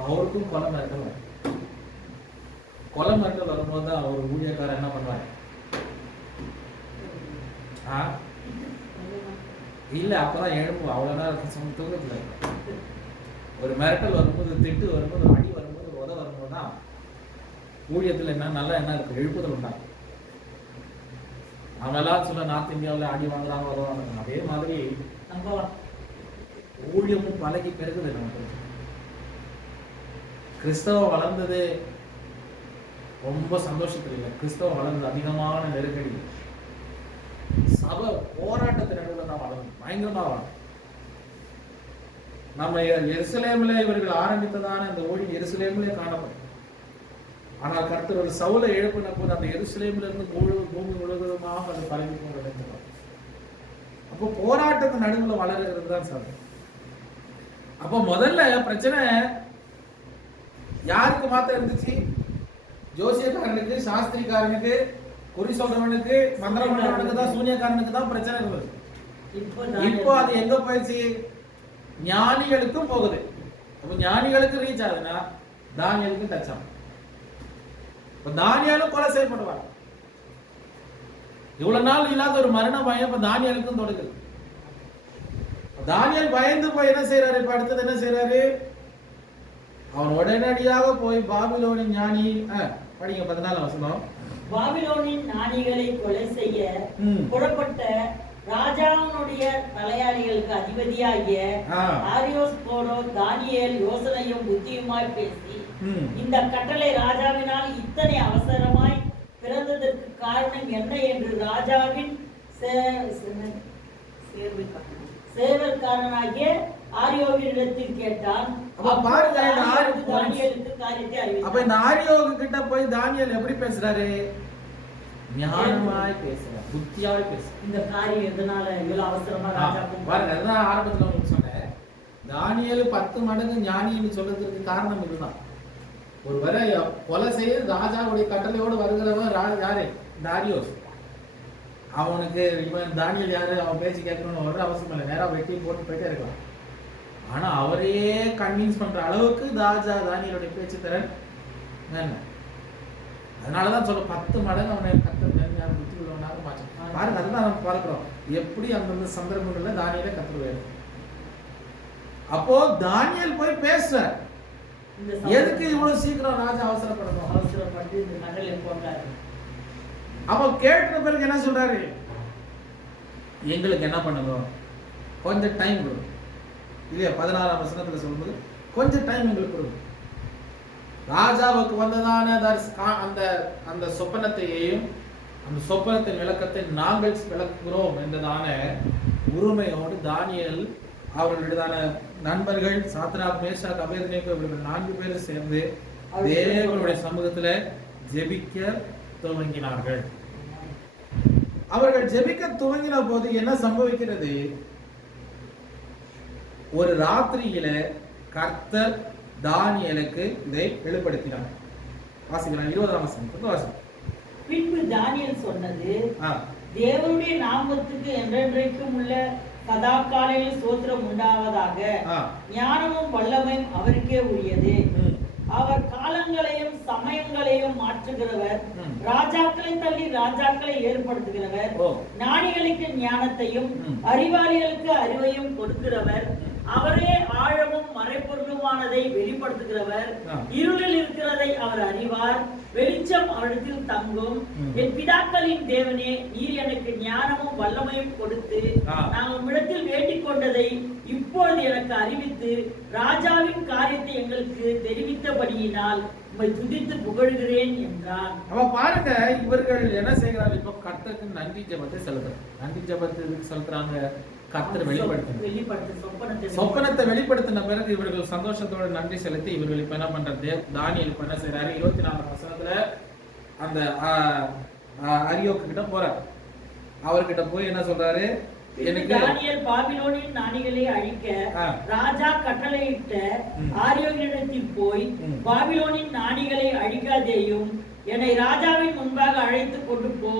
அவருக்கும் கொலை மிரட்டல் வரும். கொலை மிரட்டல் வரும்போது தான் அவர் ஊழியக்காரர் என்ன பண்ணுவார், இல்ல அப்பதான் எழும்பு, அவ்வளவு நேரம் தூக்கத்துல ஒரு மிரட்டல் வரும்போது, திட்டு வரும்போது, அடி வரும்போது, உத வரும்போது தான் ஊழியத்துல என்ன நல்லா என்ன இருக்கு, எழுப்புதல் உண்டாகும். அவன் எல்லாம் சொல்ல நார்த் இந்தியாவில் அடி வாங்குறாங்க வருவாங்க, அதே மாதிரி ஊழியமும் பழகி பெருகுது. நமக்கு கிறிஸ்தவம் வளர்ந்தது ரொம்ப சந்தோஷத்துல இல்லை, கிறிஸ்தவம் வளர்ந்தது அதிகமான நெருக்கடி, சபை போராட்டத்தின் நடுவில் தான் வளர்ந்து பயங்கரமா வளரும். நம்ம எருசலேமிலே இவர்கள் ஆரம்பித்ததான இந்த ஊழி எருசலேமிலே காணப்படும். ஆனால் கர்த்தர் ஒரு சவுலை எழுப்பின போது அந்த எருசலேமில இருந்து பூமி முழுவதுமாக அது பரவி போகிறது. அப்போ போராட்டத்தின் நடுவில் வளர்கிறது தான் சபை. அப்போ முதல்ல பிரச்சனை யாருக்கு மாத்திரம் இருந்துச்சு, ஜோசியக்காரனுக்கு, சாஸ்திரிக்காரனுக்கு, குறி சொல்றவனுக்கு, மந்திரம் பண்றவனுக்கு தான், சூனியக்காரனுக்கு தான் பிரச்சனை இருந்தது. இப்போ அது எங்க போயிடுச்சு, ஞானிகளுக்கும் போகுது. அப்ப ஞானிகளுக்கு ரீச் ஆகுதுன்னா தானியேலுக்கும் டச் ஆகும். இப்ப தானியேலும் கொலை செய்யப்படுவார். இவ்வளவு நாள் இல்லாத ஒரு மரண பயம் இப்ப தானியேலுக்கும் தொடங்குது. தானியேல் பயந்து போய் என்ன செய்யறாரு, இப்ப அடுத்தது என்ன செய்யறாரு, அவன் உடனடியாக போய் பாபிலோனின் ஞானி படிங்க 14 வசனம். பாபிலோனின் ஞானிகளை கொலை செய்ய புறப்பட்ட ராஜாவுடைய தலையாளிகளுக்கு அதிபதியாகிய ஆரியோஸ்போரோ தானியேல் யோசனையும் புத்தியுமாய் பேசி, இந்த கட்டளை ராஜாவினால் இத்தனை அவசரமாய் பிறந்ததற்கு காரணம் என்ன என்று ராஜாவின் சேவற்காரனாகிய ஆரியோகினிடத்தில் கேட்டான். அப்ப பாருங்க, இந்த தானியேலுக்கு காரியத்தை அறிவித்தான். அப்ப இந்த ஆரியோகு கிட்ட போய் தானியேல் எப்படி பேசுறாரு? ஞானமாய் பேசுறாரு, புத்தியாய் பேசுறாரு. இந்த காரியம் எதனால இவ்வளவு அவசரமா ராஜா பாருங்க, அதுதான் ஆரம்பத்துல உங்களுக்கு சொன்னேன். தானியேல் 10 மடங்கு ஞானின்னு சொல்றதுக்கு காரணம் இதுதான். ஒருவரை கொலை செய்ய ராஜாவுடைய கட்டளையோடு வருகிறவன் யாரு? தாரியோஸ். அவனுக்கு இவன் தானியேல் யாரு, அவன் பேச்சு கேட்கணும்னு ஒரு அவசியம் இல்லை, நேரா வெட்டி போட்டு போயிட்டே இருக்கலாம். ஆனா அவரையே கன்வின்ஸ் பண்ற அளவுக்கு ராஜா தானியேலுடைய பேச்சு திறன் என்ன. அதனாலதான் சொல்ல 10 மடங்கு அவனை கத்தர் ஞான புத்தி உள்ளவனாக மாற்றம். பாருங்க, அதுதான் நம்ம பார்க்கிறோம் எப்படி அந்தந்த சந்தர்ப்பங்கள்ல தானியேலை கத்துருவாரு. அப்போ தானியேல் போய் பேசுற, எதுக்கு இவ்வளவு சீக்கிரம் ராஜா அவசரப்படணும்? அவசரப்பட்டு இந்த கடலை போட்டாரு. அப்ப கேட்ட பிறகு என்ன சொல்றாரு? எங்களுக்கு என்ன பண்ணுங்க, கொஞ்சம் டைம் கொடுங்க இல்லையா? 16ஆம் வசனத்துல சொல்லும்போது கொஞ்சம் டைம் எங்களுக்கு கொடுங்க. ராஜாவுக்கு வந்ததான அந்த சொப்பனத்தையும் அந்த சொப்பனத்தின் விளக்கத்தை நாங்கள் விளக்குகிறோம் என்றதான உரிமையோடு தானியேல் அவர்களுடையதான நண்பர்கள் சாத்ராக், மேஷாக், அபேத்நேகோ இவர்கள் 4 பேரும் சேர்ந்து தேவனுடைய சமூகத்துல ஜெபிக்க துவங்கினார்கள். அவர்கள் ஜெபிக்க துவங்கின போது என்ன சம்பவிக்கிறது? ஒரு ராத்திரியில கர்த்தர் தானியேலுக்கு இதை வெளிப்படுத்தினார். வாசிக்கலாம் 20ஆம் வசனத்துக்கு வாசிக்கலாம். பின்பு தானியேல் சொன்னது, தேவனுடைய நாமத்துக்கு என்றென்றைக்கும் உள்ள சதா காலையில் ஸ்தோத்திரம் உண்டாவதாக. ஞானமும் வல்லமையும் அவருக்கே உரியது. அவர் காலங்களையும் சமயங்களையும் மாற்றுகிறவர், ராஜாக்களை தள்ளி ராஜாக்களை ஏற்படுத்துகிறவர், ஞானிகளுக்கு ஞானத்தையும் அறிவாளிகளுக்கு அறிவையும் கொடுக்கிறவர், அவரே ஆழமும் மறைபொருளுமானதை வெளிப்படுத்துகிறவர், இருளில் இருக்கிறதை அவர் அறிவார், வெளிச்சம் அவரிடத்தில் தங்கும். என் பிதாக்களின் தேவனே, நீர் எனக்கு ஞானமும் வல்லமையும் கொடுத்து நான் உம்மிடத்தில் வேண்டிக் கொண்டதை இப்பொழுது எனக்கு அறிவித்து ராஜாவின் காரியத்தை எங்களுக்கு தெரிவித்தபடியினால் உம்மை துதித்து புகழ்கிறேன் என்றார். அப்ப பாருங்க, இவர்கள் என்ன செய்கிறார்கள்? இப்போ கர்த்தருக்கு நன்றி ஜெபத்தை செலுத்துறாங்க. நன்றி ஜெபத்தை செலுத்துறாங்க. கர்த்தர் சொப்பனத்தை வெளிப்படுத்தின பிறகு இவர்கள் சந்தோஷத்தோட நன்றி செலுத்தி இவர்கள் இப்ப என்ன பண்றாரு? தானியேல் இப்ப என்ன செய்யறாரு? 24ஆம் வசனத்துல அந்த அரியோக்கு கிட்ட போறார். அவர்கிட்ட போய் என்ன சொல்றாரு? எனக்கு தானியேல் பாபிலோனின் ஞானிகளை அழிக்க ராஜா கட்டளையிட்ட ஆரியோகினிடத்தில் போய், பாபிலோனின் ஞானிகளை அழிக்காதேயும், என்னை ராஜாவின் முன்பாக அழைத்து கொண்டு போ,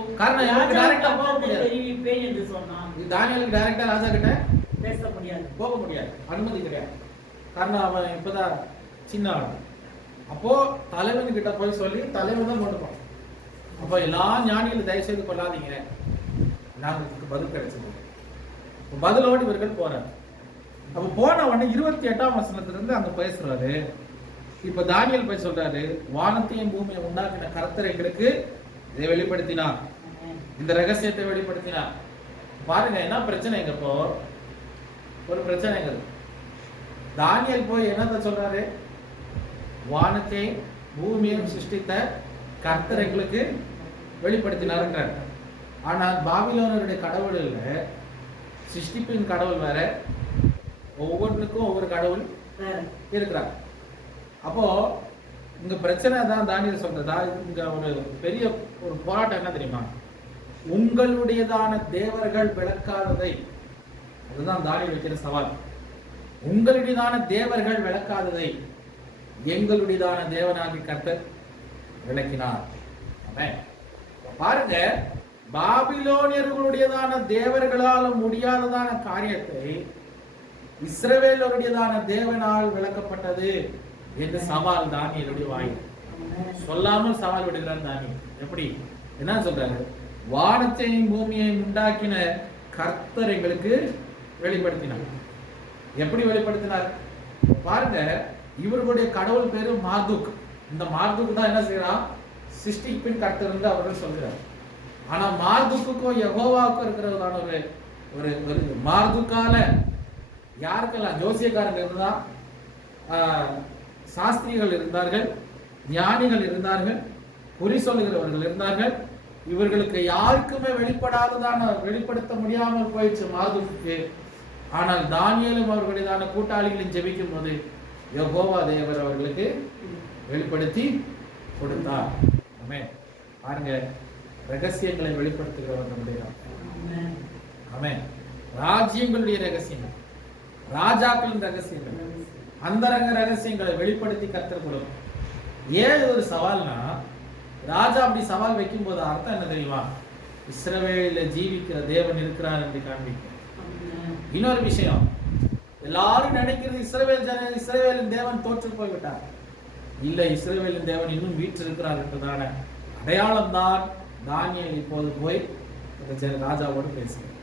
தெரிவிப்பேன் என்று சொன்னான். தானியேலுக்கு டைரக்டா ராஜா கிட்ட பேச முடியாது, போக முடியாது, அனுமதி கிடையாது. காரணம் அவன் இப்பதான் சின்ன ஆள். அப்போ தலைவன் கிட்ட போய் சொல்லி தலைவன் தான் கொண்டு போவான். அப்போ எல்லா ஞானிகளும் தயவு செய்து கொள்ளாதீங்க, நாங்களுக்கு பதில் கிடைச்சது. பதிலோடு இவர்கள் போறாரு. அப்ப போன உடனே 28ஆம் வசனத்துல இருந்து அங்க பேசுறாரு. இப்ப தானியேல் போய் சொல்றாரு, வானத்தையும் பூமியை உண்டாக்கின கர்த்தர் எங்களுக்கு இதை வெளிப்படுத்தினார், இந்த ரகசியத்தை வெளிப்படுத்தினார். பாருங்க என்ன பிரச்சனைங்க. இப்போ ஒரு பிரச்சனைங்க. தானியேல் போய் என்னத்த சொல்றாரு? வானத்தையும் பூமியையும் சிருஷ்டித்த கர்த்தர் எங்களுக்கு வெளிப்படுத்தினார். ஆனா பாபிலோனருடைய கடவுள் இல்ல, சிருஷ்டிப்பின் கடவுள் வேற, ஒவ்வொன்றுக்கும் ஒவ்வொரு கடவுள் இருக்கிறார். அப்போ இங்க பிரச்சனை தான் தானியேல் சொல்றதா? இங்க ஒரு பெரிய ஒரு போராட்டம் என்ன தெரியுமா? உங்களுடையதான தேவர்கள் விளக்காததை, அதுதான் தானியேல் வைக்கிற சவால். உங்களுடையதான தேவர்கள் விளக்காததை எங்களுடையதான தேவனாகி கர்த்தர் விளக்கினார். பாருங்க, பாபிலோனியர்களுடையதான தேவர்களால் முடியாததான காரியத்தை இஸ்ரவேலருடையதான தேவனால் விளக்கப்பட்டது என்று சவால் தானியேலுடைய வாயில். சொல்லாமல் சவால் விடுகிறார் தானியேல். எப்படி என்ன சொல்றாரு? வானத்தையும் பூமியையும் உண்டாக்கின கர்த்தர் எங்களுக்கு வெளிப்படுத்தினார். எப்படி வெளிப்படுத்தினார் பாருங்க. இவர்களுடைய கடவுள் பேரு மார்துக். இந்த மார்துக் தான் என்ன செய்யறான்? சிருஷ்டிப்பின் கர்த்தர் என்று அவர்கள் சொல்கிறார். ஆனா மார்துக்கும் யெகோவாவுக்கும் இருக்கிறதான ஒரு மார்துக்கால யாருக்கெல்லாம் ஜோசியக்காரங்க இருந்தா, சாஸ்திரிகள் இருந்தார்கள், ஞானிகள் இருந்தார்கள், குறி சொல்லுகிறவர்கள் இருந்தார்கள். இவர்களுக்கு யாருக்குமே வெளிப்படுத்த முடியாமல் போயிடுச்சு மார்துக்கு. ஆனால் தானியேலும் அவர்களுடையதான கூட்டாளிகளின் ஜெபிக்கும் போது யெகோவா தேவர் அவர்களுக்கு வெளிப்படுத்தி கொடுத்தார். ஆமென். பாருங்க, ரகசியங்களை வெளிப்படுத்துகிறவர் நம்முடைய ஆமென். ராஜ்யங்களுடைய ரகசியங்கள், ராஜாக்களின் ரகசியங்கள், அந்தரங்க ரகசியங்களை வெளிப்படுத்தி கர்த்தர் கொடுக்கும். ஏன் ஒரு சவால்னா, ராஜா அப்படி சவால் வைக்கும் போது அர்த்தம் என்ன தெரியுமா? இஸ்ரவேலில ஜீவிக்கிற தேவன் இருக்கிறார் என்று காண்பிக்க. இன்னொரு விஷயம், எல்லாரும் நினைக்கிறது இஸ்ரவேலின் தேவன் தோற்று போய்விட்டார். இல்ல, இஸ்ரவேலின் தேவன் இன்னும் வீற்றிருக்கிறார் என்றதான அடையாளம் தான் தானியேல் இப்போது போய் ராஜாவோடு பேசுகிறார்.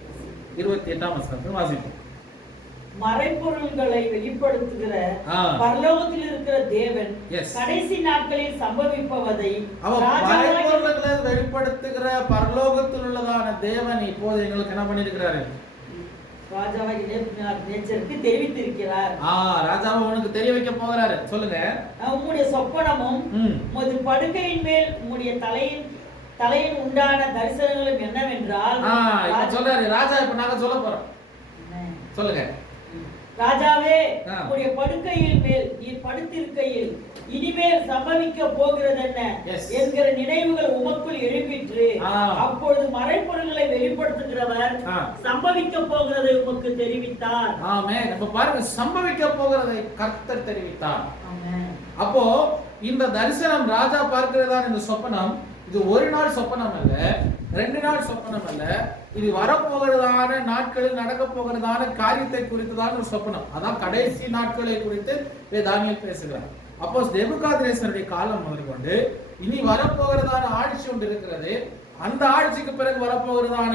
28ஆம் வசனத்தை வாசிப்போம். மறைபொருள்களை வெளிப்படுத்துகிற பரலோகத்தில் இருக்கிற தேவன் கடைசி நாட்களில் சம்பவிப்பதை மறைபொருள்களை வெளிப்படுத்துகிற பரலோகத்தில் உள்ளதான தேவன் இப்போது எங்களுக்கு என்ன பண்ணிருக்கிறாரு? ராஜாவாகிய நேபுகாத்நேச்சருக்கு தெரிவித்திருக்கிறார். ராஜாவை உனக்கு தெரிய வைக்க போகிறாரு. சொல்லுங்க. உம்முடைய சொப்பனமும் உமது படுக்கையின் மேல் உம்முடைய தலையின் உண்டான தரிசனங்களும் என்னவென்றால் சொல்றாரு ராஜா. இப்ப நாங்க சொல்ல போறோம். சொல்லுங்க. ராஜாவே, உம்முடைய படுக்கையின் மேல் நீர் படுத்திருக்கையில் இனிமேல் சம்பவிக்க போகிறது என்ன என்கிற நினைவுகள் உமக்குள் எழும்பிற்று. அப்பொழுது மறைபொருள்களை வெளிப்படுத்துகிறவர் சம்பவிக்க போகிறதை உமக்கு தெரிவித்தார். ஆமென். இப்ப பாருங்க, சம்பவிக்க போகிறதை கர்த்தர் தெரிவித்தார். அப்போ இந்த தரிசனம் ராஜா பார்க்கிறதான இந்த சொப்பனம், இது ஒரு நாள் சொப்பனம் அல்ல, 2 நாள் சொப்பனம் அல்ல. இது வரப்போகிறதான நாட்களில் நடக்க போகிறதான காரியத்தை குறித்துதான் ஒரு சொப்பனம். அதான் கடைசி நாட்களை குறித்து தானியேல் பேசுகிறார். அப்போ நேபுகாத்நேசருடைய காலம் முதற்கொண்டு இனி வரப்போகிறதான ஆட்சி ஒன்று இருக்கிறது. அந்த ஆட்சிக்கு பிறகு வரப்போகிறதான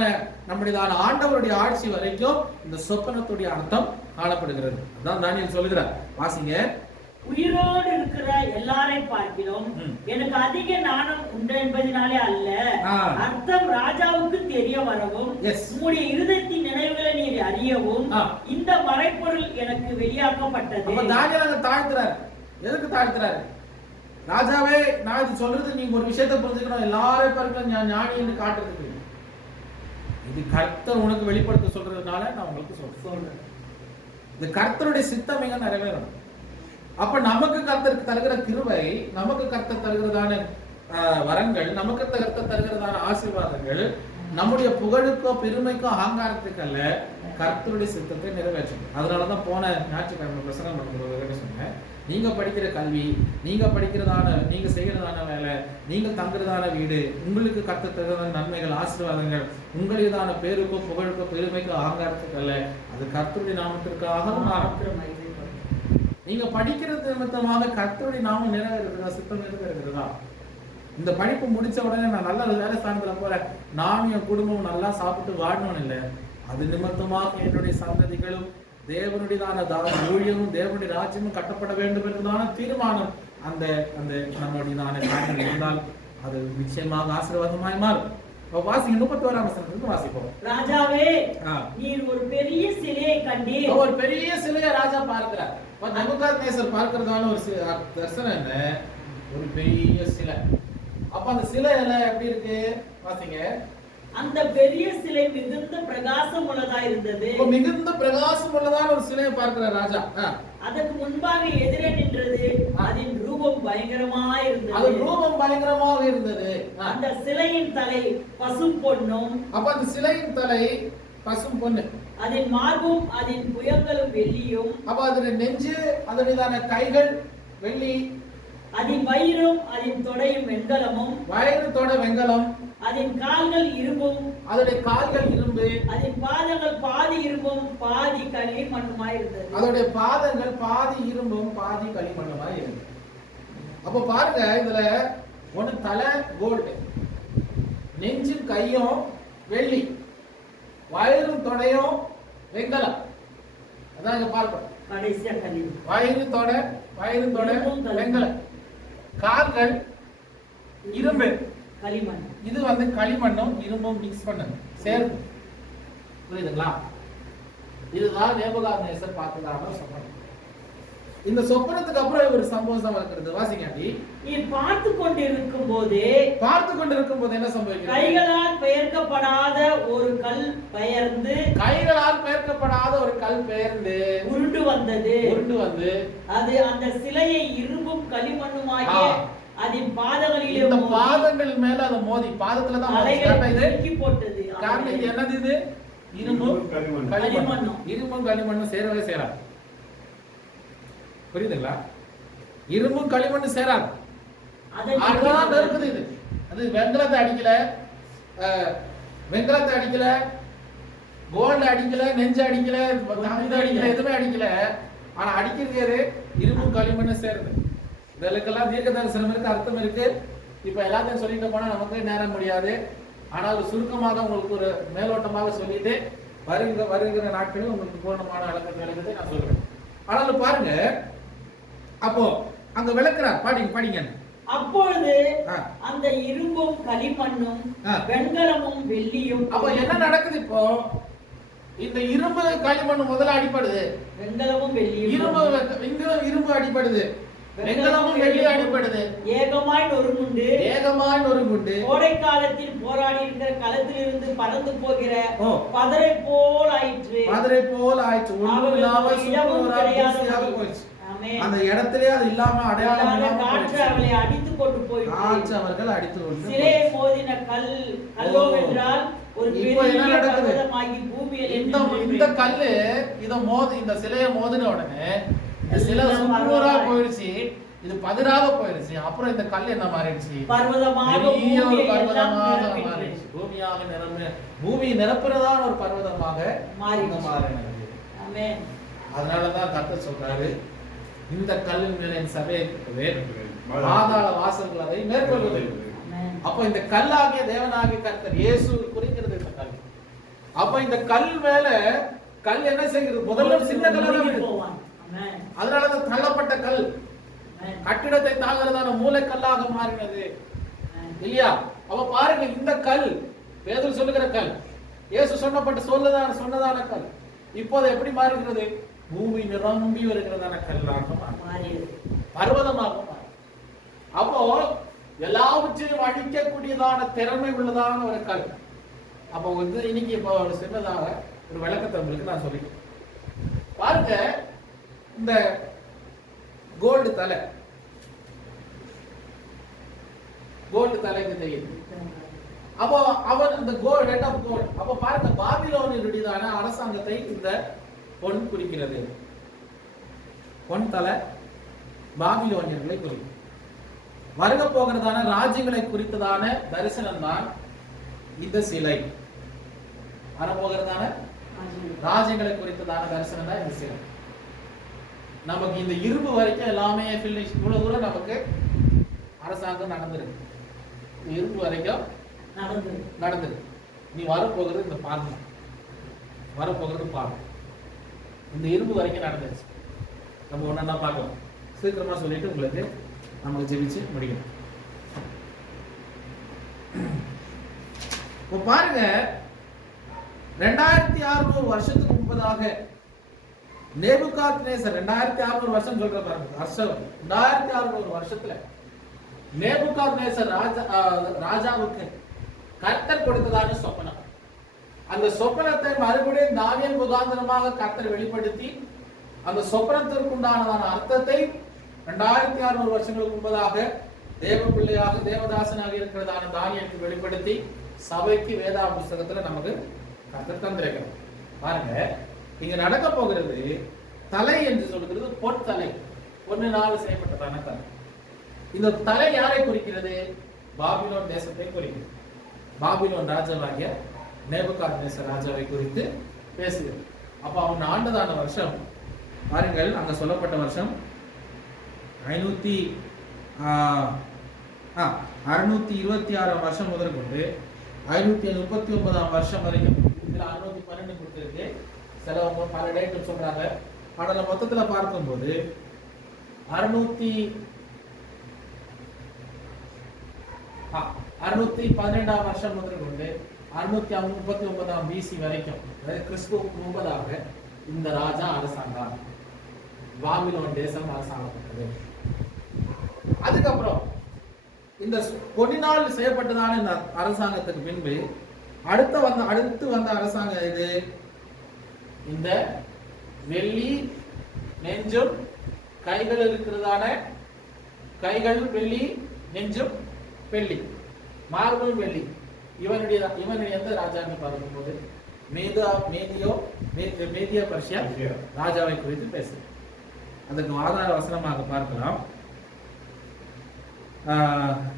நம்முடையதான ஆண்டவருடைய ஆட்சி வரைக்கும் இந்த சொப்பனத்துடைய அர்த்தம் காணப்படுகிறது. அதான் தானியேல் சொல்லுகிறார். வாசிங்க. உயிரோடு இருக்கிற எல்லாரை பார்க்கிறோம் எனக்கு அதிக ஞானம் உண்டு என்பதனாலே அல்ல, அர்த்தம் ராஜாவுக்கு தெரிய வரவும் உம்முடைய இருதயத்தின் நினைவுகளை நீர் அறியவும் இந்த மறைபொருள் எனக்கு வெளியாக்கப்பட்டது. தானியேல் தாழ்த்துறாரு. எதுக்கு தாழ்த்துறாரு? ராஜாவே, நான் இது சொல்றது நீங்க ஒரு விஷயத்தை புரிஞ்சுக்கணும், எல்லாரையும் பார்க்கலாம் ஞானி என்று காட்டுறதுக்கு. இது கர்த்தர் உனக்கு வெளிப்படுத்த சொல்றதுனால நான் உங்களுக்கு சொல்றேன். இது கர்த்தருடைய சித்தம் எங்க நிறைவேறணும். அப்ப நமக்கு கர்த்தருக்கு தருகிற கிருபை, நமக்கு கர்த்தர் தருகிறதான வரங்கள், நமக்கு கர்த்தர் தருகிறதான ஆசீர்வாதங்கள் நம்முடைய புகழுக்கோ பெருமைக்கோ அகங்காரத்துக்கு அல்ல, கர்த்தருடைய சித்தத்தை நிறைவேற்றும். அதனாலதான் போன ஞாயிற்றுக்கிழமை பிரசங்கம் பண்ணும்போது சொன்னேன், நீங்க படிக்கிற கல்வி, நீங்க படிக்கிறதான, நீங்க செய்கிறதான வேலை, நீங்க தங்குறதான வீடு, உங்களுக்கு கர்த்தர் தருகிறதான நன்மைகள், ஆசீர்வாதங்கள் உங்களுதான பேருக்கோ புகழுக்கோ பெருமைக்கோ அகங்காரத்துக்கு அல்ல, அது கர்த்தருடைய நாமத்திற்காக. நீங்க படிக்கிறது நிமித்தமாக கர்த்தருடைய நாமம் நிறைவேறுகிறதா, சித்தம் நிறைவேறுகிறதா? இந்த படிப்பு முடிச்ச உடனே நான் நல்ல வேலை ஸ்தானத்துல போறேன், நானும் என் குடும்பம் நல்லா சாப்பிட்டு வாழணும் இல்லை, அது நிமித்தமாக என்னுடைய சந்ததிகளும் தேவனுடையதான ஊழியமும் தேவனுடைய ராஜ்யமும் கட்டப்பட வேண்டும் என்றதான தீர்மானம் அந்த அந்த நம்முடையதான காரியங்கள் இருந்தால் அது நிச்சயமாக ஆசீர்வாதமாய் மாறும். வாசிங்க. 31ஆம் வசனத்திலிருந்து வாசிப்போம். ராஜாவே, நீர் ஒரு பெரிய சிலையை கண்டீர். ஒரு பெரிய சிலையை ராஜா பார்க்கிறார். நேபுகாத்நேசர் பார்க்கிறதான ஒரு தரிசனம் என்ன? ஒரு பெரிய சிலை. அப்ப அந்த சிலை எல்லாம் எப்படி இருக்கு? வாசிங்க. அந்த பெரிய சிலை மிகுந்த பிரகாசம் உள்ளதா இருந்தது. மிகுந்த பிரகாசம் உள்ளதான ஒரு சிலையை பார்க்கிறார் ராஜா. அதற்கு முன்பாக எதிரே நின்றது, அதன் ரூபம் பயங்கரமாக இருந்தது. அது ரூபம் பயங்கரமாக இருந்தது. அந்த சிலையின் தலை பசும் பொன்னும். அப்ப அந்த சிலையின் தலை பசும் பொன்னு, அதன் மார்பும் அதன் புயங்களும் வெள்ளியும். அப்ப அதனுடைய நெஞ்சு, அதனுடையதான கைகள் வெள்ளி, அதன் வயிறும் அதன் தொடையும் வெண்கலமும். வயிறு தொடை வெண்கலம். அதன் கால்கள் இரும்பும், அதனுடைய கால்கள் இரும்பு. அதன் பாதங்கள் பாதி இரும்பும் பாதி களிமண்ணுமாய் இருந்தது. அதனுடைய பாதங்கள் பாதி இரும்பும் பாதி களிமண்ணுமாய் இருந்தது. அப்ப பாருங்க, இதுல ஒண்ணு தலை கோல்டு, நெஞ்சும் கையும் வெள்ளி, வயிறும் தொடையும் வெண்கலம். அதான் இங்க பார்ப்போம். கடைசியா களிமண். வயிறு தொடை வெண்கலம், கால்கள் இரும்பு, களிமண். இது களிமண்ணும் இரும்பும் மிக்ஸ் பண்ணது சேர்ந்து. புரியுதுங்களா? இதுதான் நேபுகாத்நேசர் பார்த்ததாக சொன்னாங்க. இந்த சொப்பனத்துக்கு அப்புறம் ஒரு சம்பவம் இருக்கிறது. வாசிக்காண்டி நீ பார்த்து கொண்டிருக்கும் போதே என்ன சம்பவிக்கிறது? கைகளால் பெயர்க்கப்படாத ஒரு கல் பெயர்ந்து உருண்டு வந்து அது அந்த சிலையை இரும்பும் களிமண்ணுமாகிய அதன் பாதங்களிலே இந்த பாதங்கள் மேல அது மோதி பாதத்துல தான் போட்டது. காரணம் இது என்னது? இது இரும்பும் களிமண்ணும் சேரவே சேராது. புரியுதுங்களா? இரும்பும் களிமண்ணும் சேராது. அதான் இருக்குது. இது அது வெங்கலத்தை அடிக்கல, கோல்டு அடிக்கல, நெஞ்சு அடிக்கல, எதுவுமே அடிக்கல. ஆனா அடிக்கிறது இரும்பும் களிமண்ணும் சேருது. இதற்கெல்லாம் தீர்க்க தரிசனம் இருக்கு, அர்த்தம் இருக்கு. இப்ப எல்லாத்தையும் சொல்லிட்டு போனா நமக்கு நேரம் முடியாது. ஆனால் ஒரு சுருக்கமாக உங்களுக்கு ஒரு மேலோட்டமாக சொல்லிட்டு வருகிற நாட்களில் உங்களுக்கு பூர்ணமான விளக்கத்தை நான் சொல்றேன். ஆனாலும் பாருங்க, அப்போ அங்க விளக்குறார். படிங்க. அப்பொழுது அந்த இரும்பும் களிமண்ணும் வெண்கலமும் வெள்ளியும். அப்ப என்ன நடக்குது? இப்போ இந்த இரும்பு களிமண் முதல்ல அடிப்படுது, வெண்கலமும் வெள்ளியும். இரும்பு அடிப்படுது, வெண்கலமும் வெள்ளி அடிப்படுது. ஏகமாய் நொறுங்குண்டு கோடை காலத்தில் போராடி இருக்கிற களத்திலிருந்து பறந்து போகிற பதரை போல் ஆயிற்று. அந்த இடத்திலே அது இல்லாம அடையாளம் காற்று அவளை அடித்து கொண்டு போயிற்று. அவர்கள் அடித்து கொண்டு சிலையை மோதின கல்லோ என்றால் ஒரு பெரிய பர்வதமாகி பூமியில் இந்த கல்லு இந்த சிலையை மோதின உடனே இந்த சிலை சுக்குநூறா போயிடுச்சு, இது பதிராக போயிடுச்சு. அப்புறம் இந்த கல் என்ன மாறிடுச்சு? பர்வதமாக மாறிடுச்சு. பூமி நிரப்புறதான ஒரு பர்வதமாக மாறினது. அதனாலதான் கர்த்தர் சொல்றாரு, இந்த கல்லின் மேல என் சபையை கட்டுவேன், பாதாள வாசல்கள் அதை மேற்கொள்வது. அப்ப இந்த கல்லாகிய தேவனாகிய கர்த்தர் இயேசு குறிக்கிறது இந்த கல். அப்ப இந்த கல் மேல கல் என்ன செய்கிறது? முதல்ல சின்ன கல்லாக, அதனாலதான் தள்ளப்பட்ட கல் கட்டிடத்தை தாங்கிறதான மூளைக்கல்லாக மாறினது இல்லையா? அப்ப பாருங்க, இந்த கல் பேதுரு சொல்லுகிற கல், இயேசு சொன்னதான கல் இப்போது எப்படி மாறுகிறது? பூமி நிரம்பி வருகிறதான கல்லாக மாறியது, பர்வதமாக மாறி. அப்போ எல்லாவற்றையும் அழிக்கக்கூடியதான திறமை உள்ளதான ஒரு கல். அப்போ இன்னைக்கு இப்போ சின்னதாக ஒரு விளக்கத்தை உங்களுக்கு நான் சொல்லிக்கிறேன். பாருங்க, இந்த கோல்டு தலைக்கு தெரியுது. அப்போ அவன் இந்த கோல்டு ரேட் ஆஃப் கோல்டு. அப்போ பாருங்க, பாபிலோனியருடையதான அரசாங்கத்தை இந்த பொன் குறிக்கிறது. பொன் தலை பாபிலோனியர்களை குறிக்கும். வருக போகிறதான ராஜ்யங்களை குறித்ததான தரிசனம் தான் இந்த சிலை. வரப்போகிறதான ராஜ்யங்களை குறித்ததான தரிசனம் தான் இந்த சிலை. நமக்கு இந்த இரும்பு வரைக்கும் எல்லாமே இவ்வளவு தூரம் நமக்கு அரசாங்கம் நடந்திருக்கு. இரும்பு வரைக்கும் நடந்திருக்கு. நீ வரப்போகிறது இந்த பாருங்க, வரப்போகிறது பாருங்க. இந்த இரும்பு வரைக்கும் நடந்துருச்சு. நம்ம ஒன்னா பார்க்கலாம். சீக்கிரமா சொல்லிட்டு உங்களுக்கு நமக்கு ஜெபிச்சு முடிக்கணும். இப்போ பாருங்க, 2600 வருஷத்துக்கு முன்பதாக நேபுகாத்நேசர் 2600 வருஷம் சொல்ற பாருங்க, 2600 வருஷத்துல நேபுகாத்நேசர் ராஜாவுக்கு கர்த்தர் கொடுத்ததான சொப்பனம். அந்த சொப்பனத்தை மறுபடியும் தானியேல் முகாந்திரமாக கர்த்தர் வெளிப்படுத்தி அந்த சொப்பனத்திற்குண்டானதான அர்த்தத்தை 2600 வருஷங்களுக்கு முன்பதாக தேவ பிள்ளையாக தேவதாசனாக இருக்கிறதான தானியேலுக்கு வெளிப்படுத்தி சபைக்கு வேதா புஸ்தகத்துல நமக்கு கர்த்தர் தந்திருக்கிறார். பாருங்க, இங்க நடக்க போகிறது தலை என்று சொல்கிறது பொன் தலை, பொன்னினால் செய்யப்பட்டதான தலை. இந்த தலை யாரை குறிக்கிறது? பாபிலோன் தேசத்தை குறிக்கிறது. பாபிலோன் ராஜாவாகிய நேபுகாத்நேசர் ராஜாவை குறித்து பேசுகிறது. அப்ப அவன் ஆண்டதான வருஷம் பாருங்கள், அங்க சொல்லப்பட்ட வருஷம் 626 வருஷம் முதல் கொண்டு 539 வருஷம் வரைக்கும். இதுல 612 கொடுத்திருக்கு, சிலவங்க பல டேட் சொல்றாங்க. ஆனா மொத்தத்துல பார்க்கும்போது 612 வருஷம் முதல் கொண்டு 639 BC வரைக்கும், கிறிஸ்துவுக்கு முன்பதாக இந்த ராஜா அரசாங்கம். பாபிலோன் தேசம் அரசாங்கப்பட்டது. அதுக்கப்புறம் இந்த பொன்னினால் செய்யப்பட்டதான இந்த அரசாங்கத்துக்கு பின்பு அடுத்து வந்த அரசாங்கம் இது இந்த வெள்ளி நெஞ்சும் கைகள் இருக்கிறதான கைகள் வெள்ளி நெஞ்சும் வெள்ளி மார்பும் வெள்ளி இவனுடைய எந்த ராஜான்னு பார்க்கும்போது மேதிய பர்ஷியா ராஜாவை குறித்து பேசு. அதற்கு ஆதார வசனமாக பார்க்கலாம்.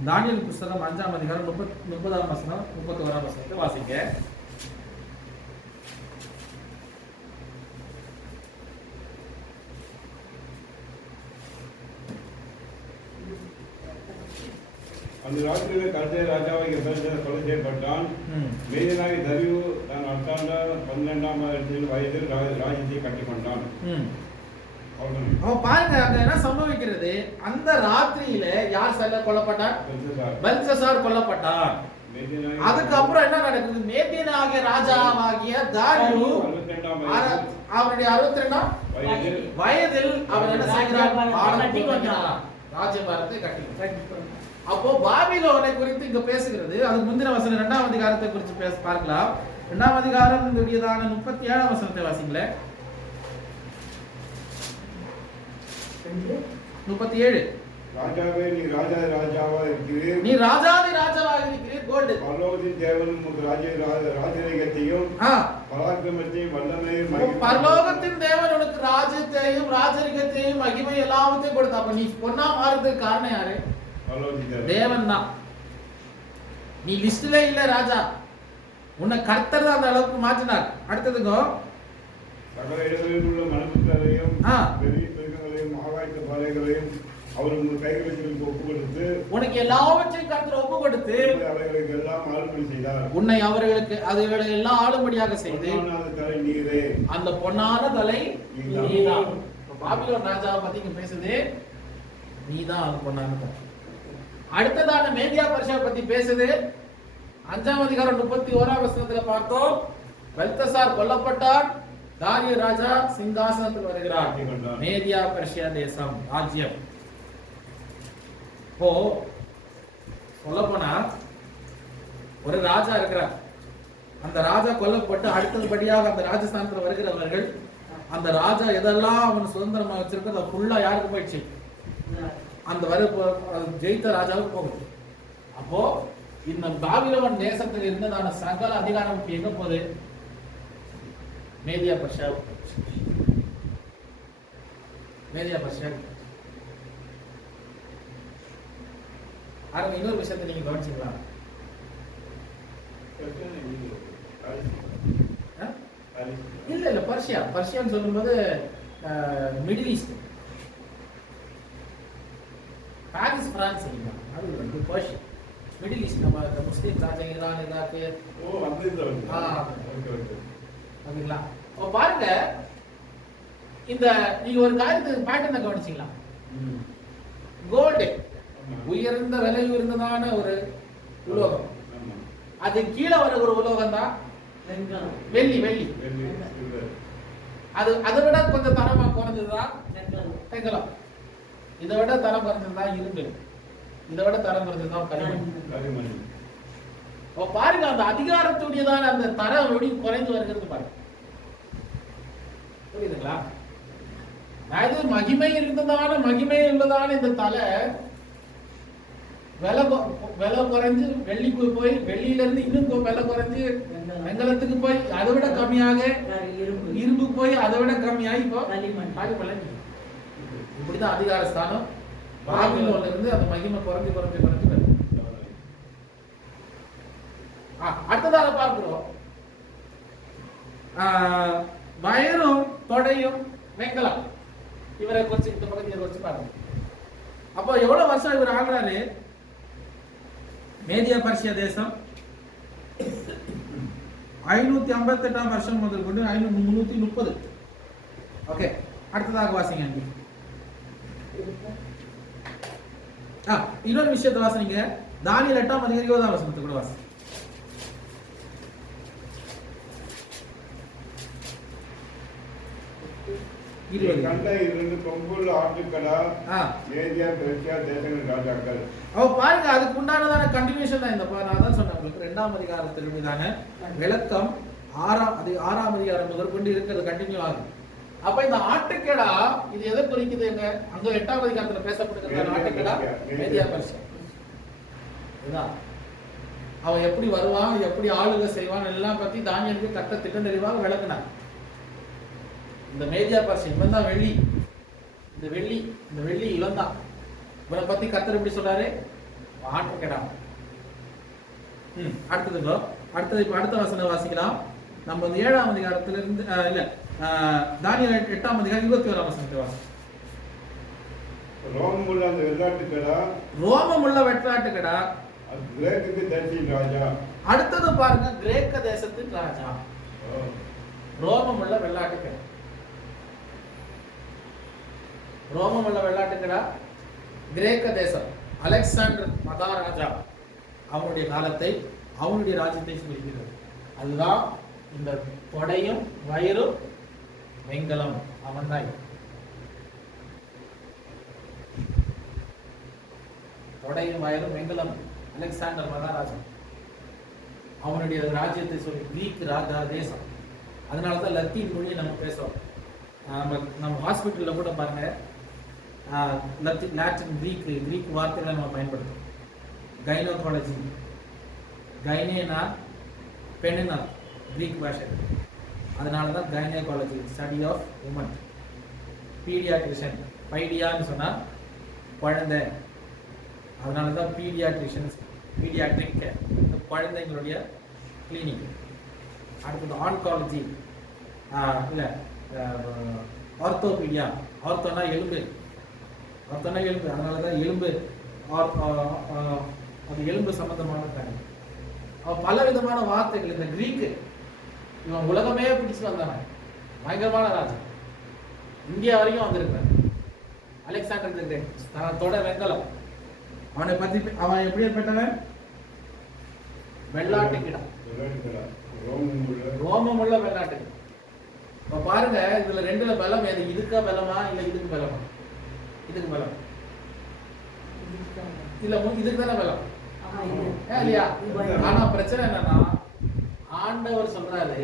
தானியேல் புஸ்தகம் 5ஆம் அதிகாரம் 30ஆம் வசனம் 31ஆம் வசனத்தை வாசிங்க. அந்த ராத்திரியிலே கல்தே ராஜாவாகிய பெல்ஷாத்சார் கொலை செய்யப்பட்டான். மேதியனாகிய தரியு தான் அரசாண்ட 12ஆம் வயதில் ராஜ்யத்தை கட்டிக்கொண்டான். பாருங்க அங்க என்ன சம்பவிக்கிறது. அந்த ராத்திரியில யார் கொல்லப்பட்டார்? பெல்ஷாத்சார் கொல்லப்பட்டார். அதுக்கப்புறம் என்ன நடக்குது? மேதியனாகிய ராஜாவாகிய தாரியு அவருடைய 62ஆம் வயதில் அவர் என்ன செய்கிறார்? ராஜ்யபாரத்தை கட்டி. அப்போ பாபிலோனை குறித்து இங்க பேசுகிறது. அது முந்தின வசனம் 2ஆம் அதிகாரத்தை குறித்து பார்க்கலாம். 2ஆம் அதிகாரம் 37ஆம் வசனத்தை வாசிங்களே. 37. ராஜாவே நீ ராஜாவாக இருக்கிறீர். நீ ராஜாதி ராஜாவாக இருக்கிறீர். கோல்டு. பரலோகத்தின் தேவன் உமக்கு ராஜரீகத்தையும் பராக்கிரமத்தையும் வல்லமையும். பரலோகத்தின் தேவன் உனக்கு ராஜ்யத்தையும் ராஜரீகத்தையும் மகிமை எல்லாத்தையும் கொடுத்தா. அப்ப நீ பொன்னா மாறுறதுக்கு காரணம் யாரு? தேவன் தான். நீ லிஸ்ட்ல இல்ல ராஜா. உன்னை கர்த்தர் தான் அந்த அளவுக்கு மாற்றினார். அடுத்ததுங்கோ சகல இடங்களில் உள்ள மனுஷரையும் பெரிய மிருகங்களையும் ஆகாயத்து பறவைகளையும் அவர் உங்கள் கைகளுக்கு ஒப்பு கொடுத்து உனக்கு எல்லாவற்றையும் கர்த்தர் ஒப்பு கொடுத்து அவர்களுக்கு எல்லாம் ஆளும்படி செய்தார். உன்னை அவர்களுக்கு அதுகளை எல்லாம் ஆளும்படியாக செய்து தலை நீரே. அந்த பொன்னான தலை நீதான். பாபிலோன் ராஜாவை பத்தி இங்க பேசுது. நீதான் அது பொன்னான தலை. அடுத்ததான மேதியா பர்ஷியா பத்தி பேசுது. 5ஆம் அதிகாரம் 31ஆம் வசனத்துல பார்த்தோம். பெல்ஷாத்சார் கொல்லப்பட்டார். தாரிய ராஜா சிங்காசனத்தில் வருகிறார். மேதியா பர்ஷியா தேசம் ராஜ்யம். இப்போ சொல்லப்போனா ஒரு ராஜா இருக்கிறார். அந்த ராஜா கொல்லப்பட்டு அடுத்தபடியாக அந்த ராஜஸ்தானத்தில் வருகிறவர்கள் அந்த ராஜா எதெல்லாம் அவன் சுதந்திரமா வச்சிருக்கிறது அது ஃபுல்லா யாருக்கு போயிடுச்சு? அந்த ஜெயித்த ராஜாவுக்கு போகுது. அப்போ இந்த பாபிலோன் தேசத்தில் இருந்ததான சகல அதிகாரம் எங்க போகுது? Media Persia. Media Persia. இன்னொரு விஷயத்தை நீங்க கவனிச்சுக்கலாம். இல்ல பர்ஷியான்னு சொல்லும்போது மிடில் ஈஸ்ட், பாரிஸ் பிரான்ஸ் அது பர்ஷியா. மிடில் ஈஸ்ட் நம்ம முஸ்லீம் ராஜா ஈரான் ஈராக்கு அப்படிங்களா? பாருங்க, இந்த நீங்க ஒரு காரியத்துக்கு பேட்டர்னை கவனிச்சிங்களா? கோல்டு உயர்ந்த விலை உயர்ந்ததான ஒரு உலோகம். அது கீழே வர ஒரு உலோகம் தான் வெள்ளி. அது அதை விட கொஞ்சம் தரமா குறைஞ்சதுதான் வெங்கலம். இதை விட தரம் குறைஞ்சதுதான் இரும்பு. இதை விட தரம் குறைஞ்சதுதான் களிமண். பாருங்க, அந்த அதிகாரத்துடையதான அந்த தரம் எப்படி குறைந்து வருகிறது பாருங்க. புரியுதுங்களா? அதாவது மகிமை இருந்ததான மகிமை உள்ளதான இந்த தலை விலை குறைஞ்சு வெள்ளிக்கு போய் வெள்ளியில இருந்து இன்னும் விலை குறைஞ்சு வெங்கலத்துக்கு போய் அதை விட கம்மியாக இரும்பு போய் அதை விட கம்மியாகி இப்போ இப்படிதான் அதிகார ஸ்தானம் பாபிலோன்ல இருந்து அந்த மகிமை குறைஞ்சு வருது. அடுத்ததாக பார்க்கிறோம், வயரும் தொடையும் வெங்கலம். இவரை கொஞ்சம் இந்த பகுதியை வச்சு பாருங்க. அப்போ எவ்வளவு வருஷம் இவர் ஆகுறாரு? மேதியா பர்ஷியா தேசம் 558ஆம் வருஷம் முதல் கொண்டு 330. ஓகே, அடுத்ததாக வாசிங்க. இன்னொரு விஷயத்தை வாசிங்க. தானியேல் 8ஆம் அதிகாரம் 20ஆம் வசனத்தை கூட வாசி. கண்ட 2 கொம்புள்ள ஆட்டுக்கடா மேதியா பெர்சியா தேசங்களின் ராஜாக்கள். அவ பாருங்க, அதுக்கு உண்டானதான கண்டினியூஷன் தான் இந்த நான் தான் சொன்னேன் உங்களுக்கு 2ஆம் அதிகாரத்திலுதான விளக்கம் 6ஆம் அதிகாரம் முதற்கொண்டு இருக்கிறது கண்டினியூ ஆகும். அப்ப இந்த ஆட்டுக்கடா இது எதை குறிக்குதுங்க? அங்க 8ஆம் அதிகாரத்துல பேசப்படுகிற ஆட்டுக்கடா மேதியா பெர்சியா. இதுதான் அவன் எப்படி வருவான், எப்படி ஆளுகை செய்வான் எல்லாம் பத்தி தானியேலுக்கு கர்த்தர் திட்டம் தெளிவாக விளக்குனார். இந்த மேதியா பெர்சியா இவன் தான் வெள்ளி, இந்த வெள்ளி இவன் தான். இவனை பத்தி கர்த்தர் எப்படி சொல்றாரு? ஆட்டுக்கடா. அடுத்தது இப்ப அடுத்த வசனம் வாசிக்கலாம். நம்ம வந்து 7ஆம் அதிகாரத்துல இருந்து இல்ல தானியேல் 8ஆம் அதிகாரம் 21ஆம் வசனத்தை வாசிக்கலாம். ரோமமுள்ள அந்த வெள்ளாட்டுக்கடா, ரோமமுள்ள வெள்ளாட்டுக்கடா கிரேக்கு தேசத்தின் ராஜா. அடுத்தது பாருங்க, கிரேக்க தேசத்தின் ராஜா. ரோமமுள்ள வெள்ளாட்டுக்கடா, ரோமமுள்ள வெள்ளாட்டுக்கடா கிரேக்க தேசம். அலெக்சாண்டர் மகாராஜா அவனுடைய காலத்தை, அவனுடைய ராஜ்யத்தை குறிக்கிறது. அதுதான் இந்த கொடையும் வயிறும் வெங்கலம். அவன் தான் கொடையும் வயிறும் வெங்கலம். அலெக்சாண்டர் மகாராஜா அவனுடைய ராஜ்யத்தை சொல்லி கிரீக் ராஜா தேசம். அதனாலதான் லத்தீன் மொழியை நம்ம பேசுறோம். நம்ம ஹாஸ்பிட்டல்ல கூட பாருங்க லாட்டின் கிரீக் வார்த்தைகளை நம்ம பயன்படுத்துறோம். கைனோகாலஜி, கைனேனா பெண்ணினா கிரீக் பாஷை. அதனால தான் கைனோகாலஜி, ஸ்டடி ஆஃப் உமன். பீடியாட்ரிஷன், பைடியான்னு சொன்னா குழந்தை, அதனால தான் பீடியாட்ரிஷன்ஸ், பீடியாட்ரிக் இந்த குழந்தைங்களுடைய கிளினிக். அடுத்தது ஆன்காலஜி இல்லை ஆர்த்தோபீடியா, ஆர்த்தோனா எலும்பு, ஆர்த்தோனா எலும்பு, அதனால தான் எலும்பு அது எலும்பு சம்பந்தமான காரியம். பல விதமான வார்த்தைகள். இந்த கிரீக்கு இவன் உலகமே பிடிச்சு வந்தானே, பயங்கரமான ராஜா, இந்தியா வரைக்கும் வந்திருக்கான். அலெக்சாண்டர் தி கிரேட், தன்னோட வெங்கலம். அவனை பத்தி அவன் எப்படி ஏற்பட்டவன்? வெள்ளாட்டுக்கிடா, ரோமமுள்ள வெள்ளாட்டுக்கிடா. இப்ப பாருங்க, இதுல 2ல பலம் எது? இதுக்கா பலமா இல்ல இதுக்கு பலமா? இதுக்கு பலம் இல்ல, இதுக்கு தானே பலம் இல்லையா? ஆனா பிரச்சனை என்னன்னா, ஆண்டவர் சொல்றாரு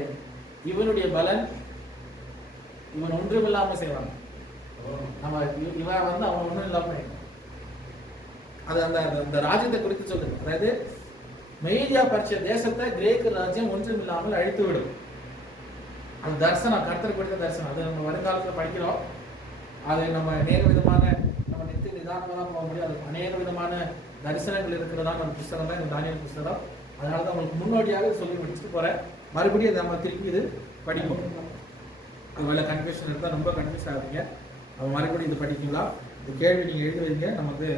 இவனுடைய பலன் இவன் ஒன்றும் இல்லாம செய்வான். நம்ம இவன் வந்து அவன் ஒன்றும் இல்லாம அது அந்த ராஜ்யத்தை குறித்து சொல்லுது. அதாவது மேதியா பெர்சியா தேசத்தை கிரேக்க ராஜ்யம் ஒன்றும் இல்லாமல் அழித்து விடும். அந்த தரிசனம், கர்த்தர் கொடுத்த தரிசனம், அது நம்ம வருங்காலத்தில் படிக்கிறோம். அது நம்ம அநேக விதமான நம்ம நித்திய நிதானமாக போக முடியும். அது அநேக விதமான தரிசனங்கள் இருக்கிறதான ஒரு புஸ்தகம் தான் இந்த தானியேல் புஸ்தகம். அதனால தான் உங்களுக்கு முன்னோடியாக சொல்லி முடிச்சுட்டு போறேன். மறுபடியும் நம்ம திருப்பி இது படிப்போம். அதுவேளை கன்ஃபியூஷன் இருந்தால் ரொம்ப கன்ஃபியூஸ் ஆகுறீங்க. நம்ம மறுபடியும் இது படிக்கலாம். இந்த கேள்வி நீங்கள் எழுதி வைங்க. நமக்கு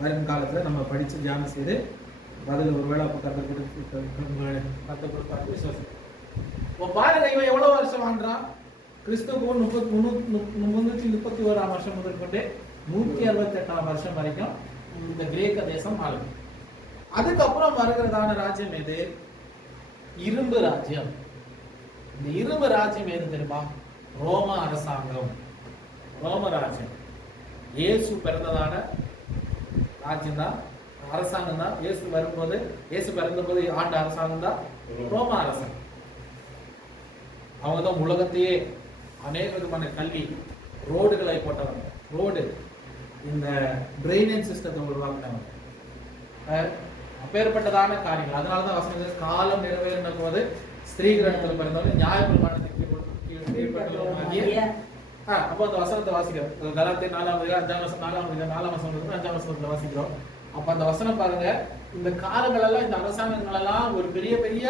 வரும் காலத்தில் நம்ம படித்து தியானம் செய்து பதில் ஒருவேளை அப்போ கருத்து கொடுத்து விசுவாசம். இப்போ பாருங்க, இவன் எவ்வளோ வருஷம் வாழ்றான்? கிறிஸ்துவ 331ஆம் வருஷம் முதற்கொண்டு 168ஆம் வருஷம் வரைக்கும் இந்த கிரேக்க தேசம் ஆளும். அதுக்கப்புறம் வருகிறதான ராஜ்யம் எது? இரும்பு ராஜ்யம். இந்த இரும்பு ராஜ்யம் எது தெரியுமா? ரோம அரசாங்கம், ரோம ராஜ்யம். இயேசு பிறந்ததான ராஜ்யம் தான், அரசாங்கம் தான். இயேசு பிறந்தபோது ஆண்ட அரசாங்கம் தான் ரோம அரசாங்கம். அவங்க தான் உலகத்தையே அநேக விதமான கல்வி, ரோடுகளை போட்டவங்க, ரோடு இந்த டிரைனேஜ் சிஸ்டத்தை உருவாக்கினவங்க. அப்பேற்பட்டதான காரியங்கள். அதனாலதான் வசனம் காலம் நிறைவேறின போது ஸ்திரீகளிடத்தில் பிறந்தவங்க நியாயப்பிரமாணத்துக்கு அப்போ அந்த வசனத்தை வாசிக்கிறோம். கலாத்தியர் 4ஆம் அதிகாரம் 4ஆம் வசனத்துல வாசிக்கிறோம். அப்ப அந்த வசனம் பாருங்க, இந்த காலங்கள் எல்லாம், இந்த அரசாங்கங்கள் எல்லாம் ஒரு பெரிய பெரிய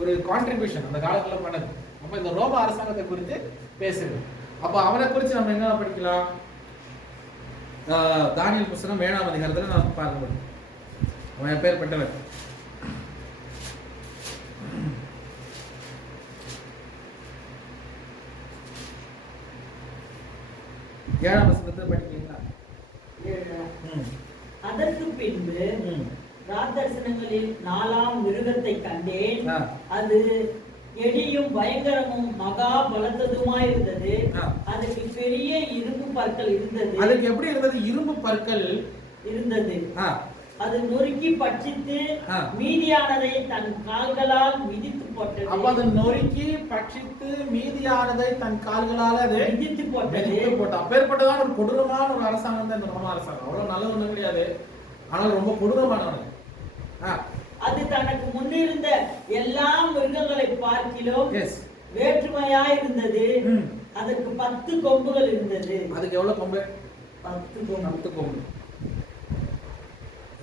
ஒரு கான்ட்ரிபியூஷன் அந்த காலத்துல பண்ணது. அப்ப இந்த ரோம அரசாங்கத்தை குறித்து பேசுது. அப்ப அவரை குறித்து நம்ம என்ன படிக்கலாம்? தானியேல் புஸ்தகம் 7ஆம் அதிகாரத்துல நம்ம பார்க்க முடியும். அவன் எப்பேற்பட்டவன்? ஏழாம் வசனத்தை படிக்கிறீங்களா? அதற்கு பின்பு ராத்தரிசனங்களில் 4ஆம் மிருகத்தை கண்டேன். அது எளியும் பயங்கரமும் மகா பலத்ததுமாயிருந்தது. ஆ. அதுக்கு பெரிய இரும்பு பற்கள் இருந்தது. அதுக்கு எப்படி இருந்தது? இரும்பு பற்கள் இருந்தது. ஆ, அது நொறுக்கி பட்சித்து ஆ. மீதியானதை தன் கால்களால் மிதித்து அப்ப போட்டது. அது நொறுக்கி பட்சித்து மீதியானதை தன் கால்களால அது மிதித்து போட்டது. மிதித்து போட்டா. அப்பேற்பட்டதான ஒரு கொடூரமான ஒரு அரசாங்கம் தான் இந்த ரோம அரசாங்கம். அவ்வளவு நல்லது ஒண்ணு கிடையாது, ஆனால் ரொம்ப கொடூரமானவங்க. அது தனக்கு முன்னிருந்த எல்லா மிருகங்களை பார்க்கிலும் எஸ், வேற்றுமையாயிருந்தது. அதற்கு 10 கொம்புகள் இருந்தது. அதுக்கு எவ்வளவு கொம்பு? 10 கொம்பு. 10 கொம்பு.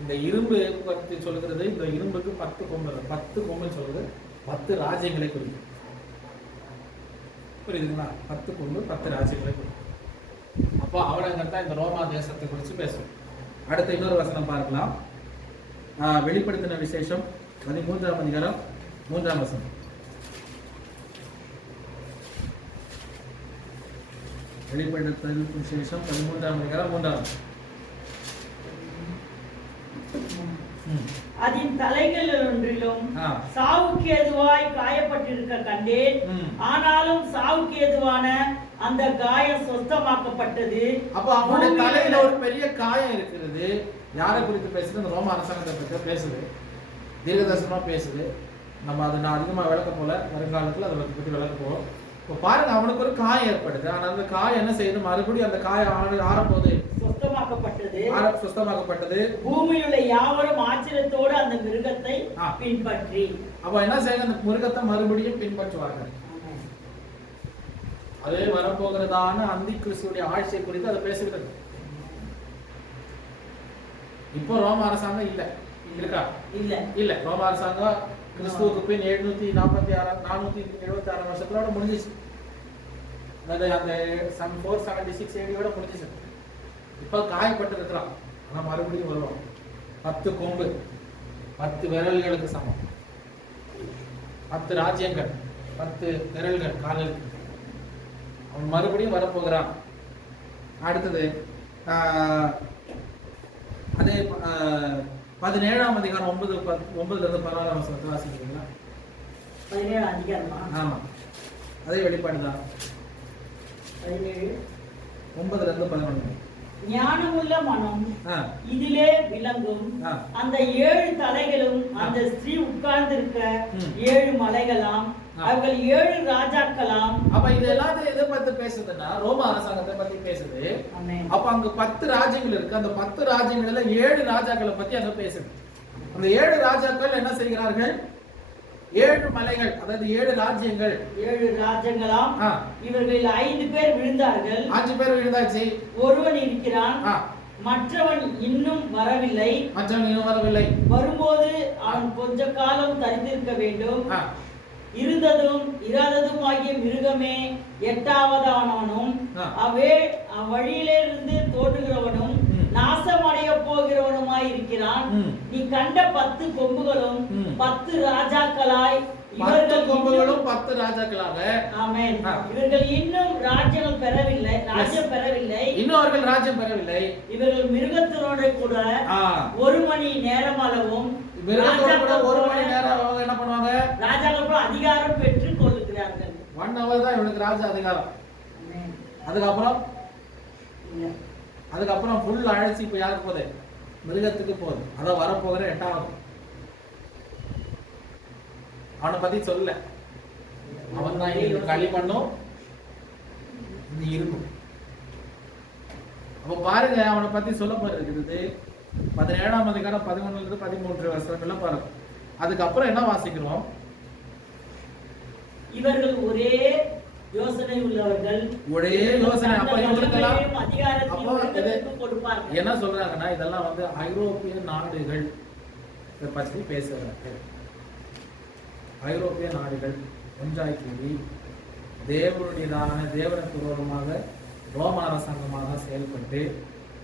இந்த இரும்பு பத்தி சொல்லுகிறது, இந்த இரும்புக்கு 10 கொம்பு. 10 கொம்புன்னு சொல்றது 10 ராஜ்யங்களை குறிக்கும். புரியுதுங்களா? 10 கொம்பு 10 ராஜ்யங்களை குறிக்கும். அப்போ அவலங்கத்தான் இந்த ரோமா தேசத்தை குறித்து பேசும். அடுத்த இன்னொரு வசனம் பார்க்கலாம். வெளிப்படுத்தின விசேஷம் 13ஆம் அதிகாரம் 3ஆம் வசனம். வெளிப்படுத்தல் விசேஷம் 13ஆம் அதிகாரம் 3ஆம் வசனம். அதன் தலைகள் ஒன்றிலும் ஆ. சாவுக்கு ஏதுவாய் காயப்பட்டிருக்க கண்டேன். ஆனாலும் சாவுக்கு ஏதுவான அந்த காயம் சொஸ்தமாக்கப்பட்டது. அப்ப அவனுடைய தலையில ஒரு பெரிய காயம் இருக்கிறது. யாரை குறித்து பேசுது? இந்த ரோம அரசாங்கத்தை பற்றி பேசுது, தீர்க்கதரிசனமா பேசுது. நம்ம அதை நான் அதிகமா விளக்க போல, வருங்காலத்துல அதை பற்றி விளக்க போவோம். இப்போ பாருங்க, அவனுக்கு ஒரு காயம் ஏற்படுது. ஆனா அந்த காயம் என்ன செய்யுது? மறுபடியும் அந்த காயம் ஆறப்போகுது, சுத்தமாக்கப்பட்டது. பூமியில் உள்ள யாவரும் ஆச்சரியத்தோடு அந்த மிருகத்தை பின்பற்றி, அப்ப என்ன செய்யுங்க? அந்த மிருகத்தை மறுபடியும் பின்பற்றுவாங்க. அதே வரப்போகிறதான அந்தி கிறிஸ்துடைய ஆட்சியை குறித்து அதை பேசுகிறது. இப்போ ரோம அரசாங்கம் இல்ல, இருக்கா? இல்ல. ரோம அரசாங்கம் கிறிஸ்துவுக்கு பின் 476 வருஷத்தோட முடிஞ்சிச்சு. அந்த 476 AD-யோட முடிஞ்சிச்சு. இப்போ காயப்பட்டு இருக்கிறான். ஆனா மறுபடியும் வருவான். 10 கொம்பு 10 விரல்களுக்கு சமம். 10 ராஜ்யங்கள் 10 விரல்கள் கால்களுக்கு. அவன் மறுபடியும் வரப்போகிறான். அடுத்தது அதே 17ஆம் அதிகாரம் 9 இருந்து 14 வசனத்தை வாசிக்கிறீங்களா? 17ஆம் அதிகாரமா? ஆமா, அதே வெளிப்பாடுதான். 17 9 இருந்து 11. ஞானமுள்ள மனம் இதிலே விளங்கும். அந்த 7 தலைகளும் அந்த ஸ்திரீ உட்கார்ந்திருக்க 7 மலைகளாம், அவர்கள் 7 ராஜாக்களாம். அப்ப இது எல்லாத்தையும் எதை பத்தி பேசுதுன்னா ரோம அரசாங்கத்தை பத்தி பேசுது. அப்ப அங்க 10 ராஜ்யங்கள் இருக்கு. அந்த 10 ராஜ்யங்கள்ல 7 ராஜாக்களை பத்தி அங்க பேசுது. அந்த 7 ராஜாக்கள் என்ன செய்கிறார்கள்? 7 மலைகள், அதாவது 7 ராஜ்யங்கள். 7 ராஜ்யங்களாம். இவர்களில் 5 பேர் விழுந்தார்கள். 5 பேர் விழுந்தாச்சு. ஒருவன் இருக்கிறான், மற்றவன் இன்னும் வரவில்லை. வரும்போது அவன் கொஞ்ச காலம் தரித்திருக்க வேண்டும். இருந்ததும் இராததும் ஆகிய மிருகமே 8ஆவதானவனும் அவ்வழியிலிருந்து தோன்றுகிறவனும் நாசமடைய போகிறவனுமாய் இருக்கிறான். நீ கண்ட 10 கொம்புகளும் 10 ராஜாக்களாய், இவர்கள் கொம்புகளும் 10 ராஜாக்களாக. ஆமென். இவர்கள் இன்னும் ராஜ்யம் பெறவில்லை. இன்னும் அவர்கள் ராஜ்யம் பெறவில்லை. இவர்கள் மிருகத்தோடு கூட 1 மணி நேரம் அளவும், மிருகத்தோடு கூட 1 மணி நேரம் என்ன பண்ணுவாங்க? ராஜாக்கள் அதிகாரம் பெற்றுக் கொள்ளுகிறார்கள். 1 hour தான் இவனுக்கு ராஜ அதிகாரம். அதுக்கப்புறம் ஃபுல் அழைச்சி இப்ப யாருக்கு போகுது? மிருகத்துக்கு போகுது. அதான் வரப்போகிற 8ஆவது. அவனை பத்தி சொல்ல, அவன் தான் களி பண்ணும், இது இருக்கும். அப்ப பாருங்க, அவனை பத்தி சொல்ல போறது 17ஆம் அதிகாரம் 11 இருந்து 13 வசனங்கள்ல பாருங்க. அதுக்கப்புறம் என்ன வாசிக்கிறோம்? இவர்கள் ஒரே யோசனை உள்ளவர்கள். அப்ப கொடுப்பார்கள். என்ன சொல்றாங்கன்னா, இதெல்லாம் வந்து ஐரோப்பிய நாடுகள் பற்றி பேசுறாங்க. ஐரோப்பிய நாடுகள் ஒன்றாய் கூடி தேவனுக்கு விரோதமாக ரோம அரசாங்கமாக செயல்பட்டு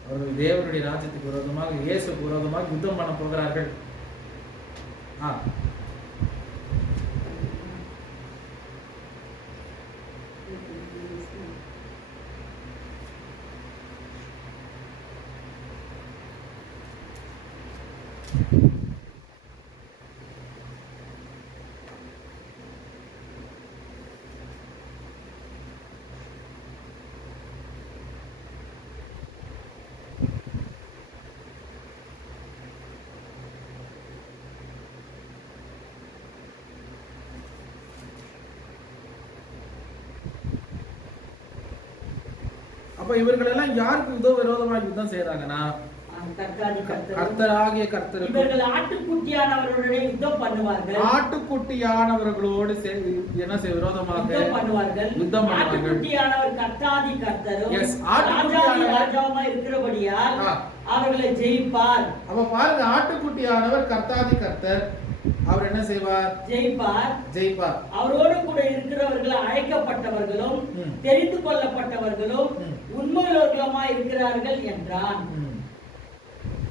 அவர்கள் தேவனுடைய ராஜ்யத்துக்கு விரோதமாக, இயேசுக்கு விரோதமாக யுத்தம் பண்ண போகிறார்கள். அப்ப இவர்கள் எல்லாம் யாருக்கு விரோதமாக யுத்தம் செய்யறாங்கன்னா கர்த்தராகிய கர்த்தர். இவர்கள் ஆட்டுக்குட்டியானவர்களுடைய யுத்தம் பண்ணுவார்கள். ஆட்டுக்குட்டியானவர்களோடு என்ன செய்ய விரோதமாக யுத்தம் பண்ணுவார்கள். ஆட்டுக்குட்டியானவர் கர்த்தாதி கர்த்தரும் ராஜாவுமா இருக்கிறபடியால் அவர்களை ஜெயிப்பார். அப்ப பாருங்க, ஆட்டுக்குட்டியானவர் கர்த்தாதி கர்த்தர், அவர் என்ன செய்வார்? ஜெயிப்பார். அவரோடு கூட இருக்கிறவர்கள் அழைக்கப்பட்டவர்களும் தெரிந்து கொள்ளப்பட்டவர்களும் உண்மையுள்ளவர்களுமா இருக்கிறார்கள் என்றான்.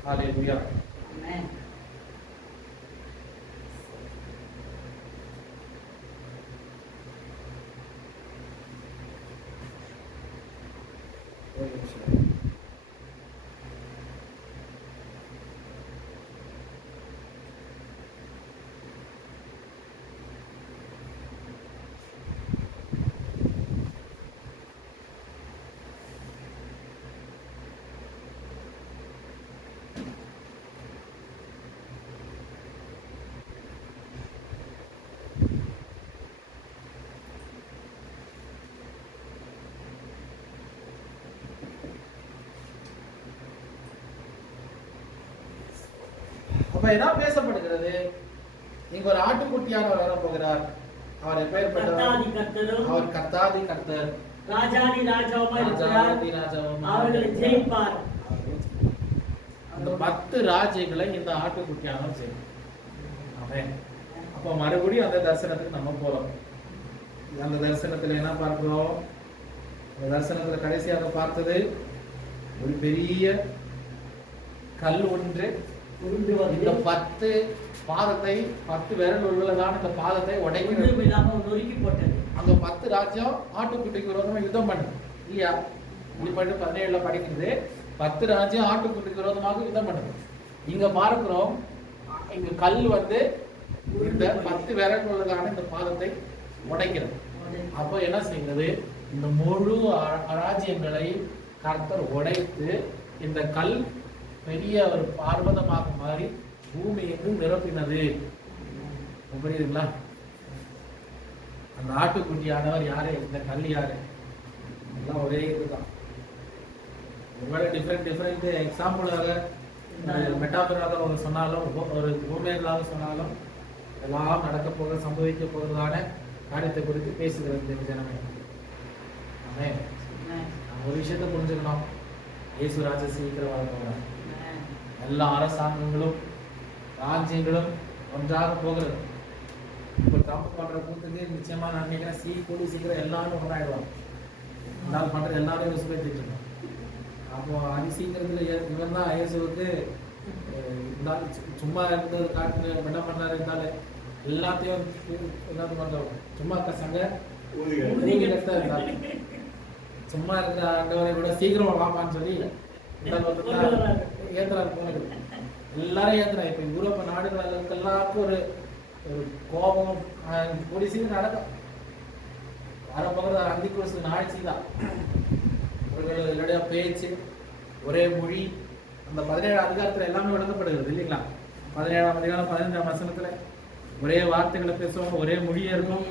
ஹalleluya. ஆமென். அப்ப என்ன பேசப்படுகிறது? இங்க ஒரு ஆட்டுக்குட்டியானவர் வர போகிறார். அவர் எப்பேற்பட்டவர்? அவர் கர்த்தாதி கர்த்தர், ராஜாதி ராஜாவுமா இருக்கிறார். அவர்களை ஜெயிப்பார். அந்த 10 ராஜ்யங்களை இந்த ஆட்டுக்குட்டியானவர் செய்யும். ஆமென். அப்ப மறுபடியும் அந்த தரிசனத்துக்கு நம்ம போறோம். அந்த தரிசனத்துல என்ன பார்க்கிறோம்? அந்த தரிசனத்துல கடைசியாக பார்த்தது ஒரு பெரிய கல் ஒன்று இந்த 10 பாதத்தை 10 விரல் உள்ளதான இந்த பாதத்தை உடைக்கிறது. நொறுக்கி போட்டது. அங்க 10 ராஜ்யம் ஆட்டுக்குட்டிக்கு விரோதமா யுத்தம் பண்ணுது இல்லையா? இப்படி 17 படிக்கிறது. 10 ராஜ்யம் ஆட்டுக்குட்டிக்கு விரோதமாக யுத்தம் பண்ணுது. இங்க பார்க்கிறோம், இங்க கல் வந்து இந்த 10 விரல் உள்ளதான இந்த பாதத்தை உடைக்கிறது. அப்போ என்ன செய்கிறது? இந்த முழு ராஜ்யங்களை கர்த்தர் உடைத்து இந்த கல் பெரிய ஒரு பார்வதமாக மாறி பூமி எங்கும் நிரப்பினது. புரியுதுங்களா? அந்த ஆட்டுக்குட்டியானவர் யாரு? இந்த கல் யாரு? எல்லாம் ஒரே இதுதான். ஒருவேளை டிஃபரெண்ட் எக்ஸாம்பிளாக மெட்டாபராக ஒரு சொன்னாலும், ஒரு பூமியர்களாக சொன்னாலும், எல்லாம் நடக்க போக சம்பவிக்க போகிறதான காரியத்தை குறித்து பேசுகிறது இந்த ஜனமே. ஒரு விஷயத்தை புரிஞ்சுக்கணும், இயேசு ராஜா சீக்கிரம் வர போகிறார். எல்லா அரசாங்கங்களும் ராஜ்யங்களும் ஒன்றாக போகிறது. இப்போ ட்ரம்ப் பண்ற கூத்துக்கு நிச்சயமா நான் நினைக்கிறேன் கூடி சீக்கிரம் எல்லாரும் ஒன்றாயிடுவாங்க. எல்லாரும் பண்ற எல்லாரும் யோசி பேசிட்டு இருக்கோம். அப்போ அது சீக்கிரத்துல இவன் தான் இயேசுவுக்கு சும்மா இருந்தது காட்டு என்ன பண்ணாரு இருந்தாலும் எல்லாத்தையும் என்ன பண்றோம், சும்மா சங்க இருந்தாங்க. சும்மா இருக்கிற ஆண்டவரை விட சீக்கிரமா வாப்பான்னு சொல்லி ஏத்துறாரு போனது. எல்லாரும் ஏத்துறாங்க. இப்ப யூரோப்ப நாடுகள் எல்லாருக்கும் ஒரு கோபம் கூடி சீக்கிரம் நடக்கும். வரப்போகிற அந்திகிறிஸ்து நாட்சி தான். இவர்களுடைய பேச்சு, ஒரே மொழி, அந்த 17 அதிகாரத்துல எல்லாமே விளக்கப்படுகிறது இல்லைங்களா? 17ஆம் அதிகாரம் 15ஆம் வசனத்துல ஒரே வார்த்தைகளை பேசுவாங்க, ஒரே மொழியே இருக்கும்.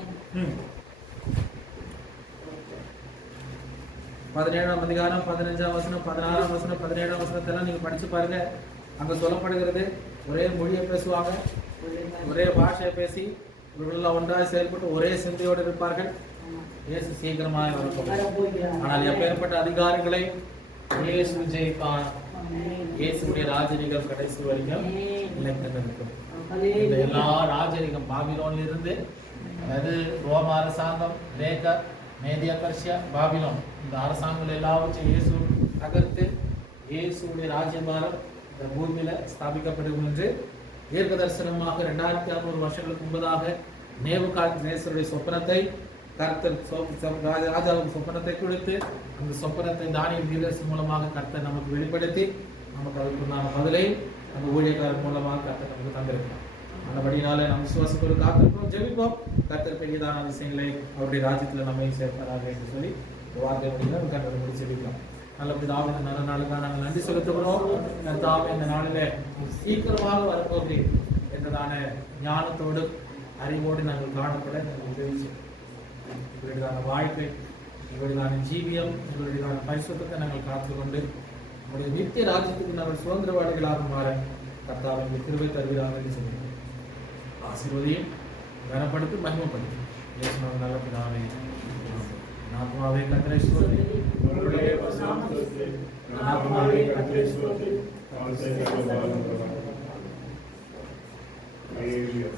17ஆம் அதிகாரம் 15ஆம் வசனம் 16ஆம் வசனம் 17ஆம் வசனத்தெல்லாம் நீங்க படிச்சு பாருங்க. அங்க சொல்லப்படுகிறது ஒரே மொழியை பேசுவாங்க, ஒரே பாஷையை பேசி இவர்கள் ஒன்றாக செயல்பட்டு ஒரே சிந்தையோடு இருப்பார்கள். இயேசு சீக்கிரமாக வரப்போகிறார். ஆனால் எப்பேற்பட்ட அதிகாரங்களை இயேசு ஜெயிப்பார். இயேசுடைய ராஜரிகம் கடைசி வரைக்கும் நிலைத்திருக்கும். இந்த எல்லா ராஜரிகம் பாபிலோன்ல இருந்து, அதாவது ரோம அரசாங்கம், கிரேக்க, மேதியா, பர்ஷியா, பாபிலோன், இந்த அரசாங்கங்கள் எல்லாவற்றையும் இயேசு தகர்த்து இயேசுடைய ராஜ்யபாரம் இந்த பூமியில ஸ்தாபிக்கப்படும் என்று தீர்க்க தரிசனமாக 2600 வருஷங்களுக்கு முன்பதாக நேபுகாத்நேசருடைய சொப்பனத்தை கர்த்தர் ராஜாவுக்கு சொப்பனத்தை கொடுத்து, அந்த சொப்பனத்தை தானியேல் தீர்க்கதரிசி மூலமாக கர்த்தர் நமக்கு வெளிப்படுத்தி நமக்கு அதுக்குண்டான பதிலை நம்ம ஊழியக்காரர் மூலமாக கர்த்தர் நமக்கு தந்திருக்கிறோம். அந்தபடினால நம்ம விசுவாசத்தோடு காத்திருப்போம், ஜெபிப்போம். கர்த்தர் பெரியதான விஷயங்களை அவருடைய ராஜ்யத்தில் நம்மை சேர்ப்பாராக என்று சொல்லி வார்த்தை முடியும் கர்த்தரை முடிச்சு ஜெபிக்கலாம். நல்ல பிதாவே, இந்த நல்ல நாளுக்காக நாங்கள் நன்றி செலுத்துகிறோம். கர்த்தாவே, இந்த நாளில சீக்கிரமாக வரப்போகிறேன் என்றதான ஞானத்தோடு அறிவோடு நாங்கள் காணப்பட நாங்கள் உதவி செய்யும். இப்படிதான வாழ்க்கை எங்களுடையதான ஜீவியம், எங்களுடையதான பரிசுத்தத்தை நாங்கள் காத்துக்கொண்டு நம்முடைய நித்திய ராஜ்யத்துக்கு நாங்கள் சுதந்திரவாதிகளாக மாற கர்த்தாவே எங்களுக்கு கிருபை தருவீராக என்று சொல்லுங்கள். ஆசீர்வதியும் கனப்படுத்தி மகிமைப்படுத்தி இயேசுவின் நல்ல பிதாவே. ஆத்மாவே கர்த்தரை ஸ்தோத்திரி. ஆத்மாவே கர்த்தரை ஸ்தோத்திரி. ஹalleluya.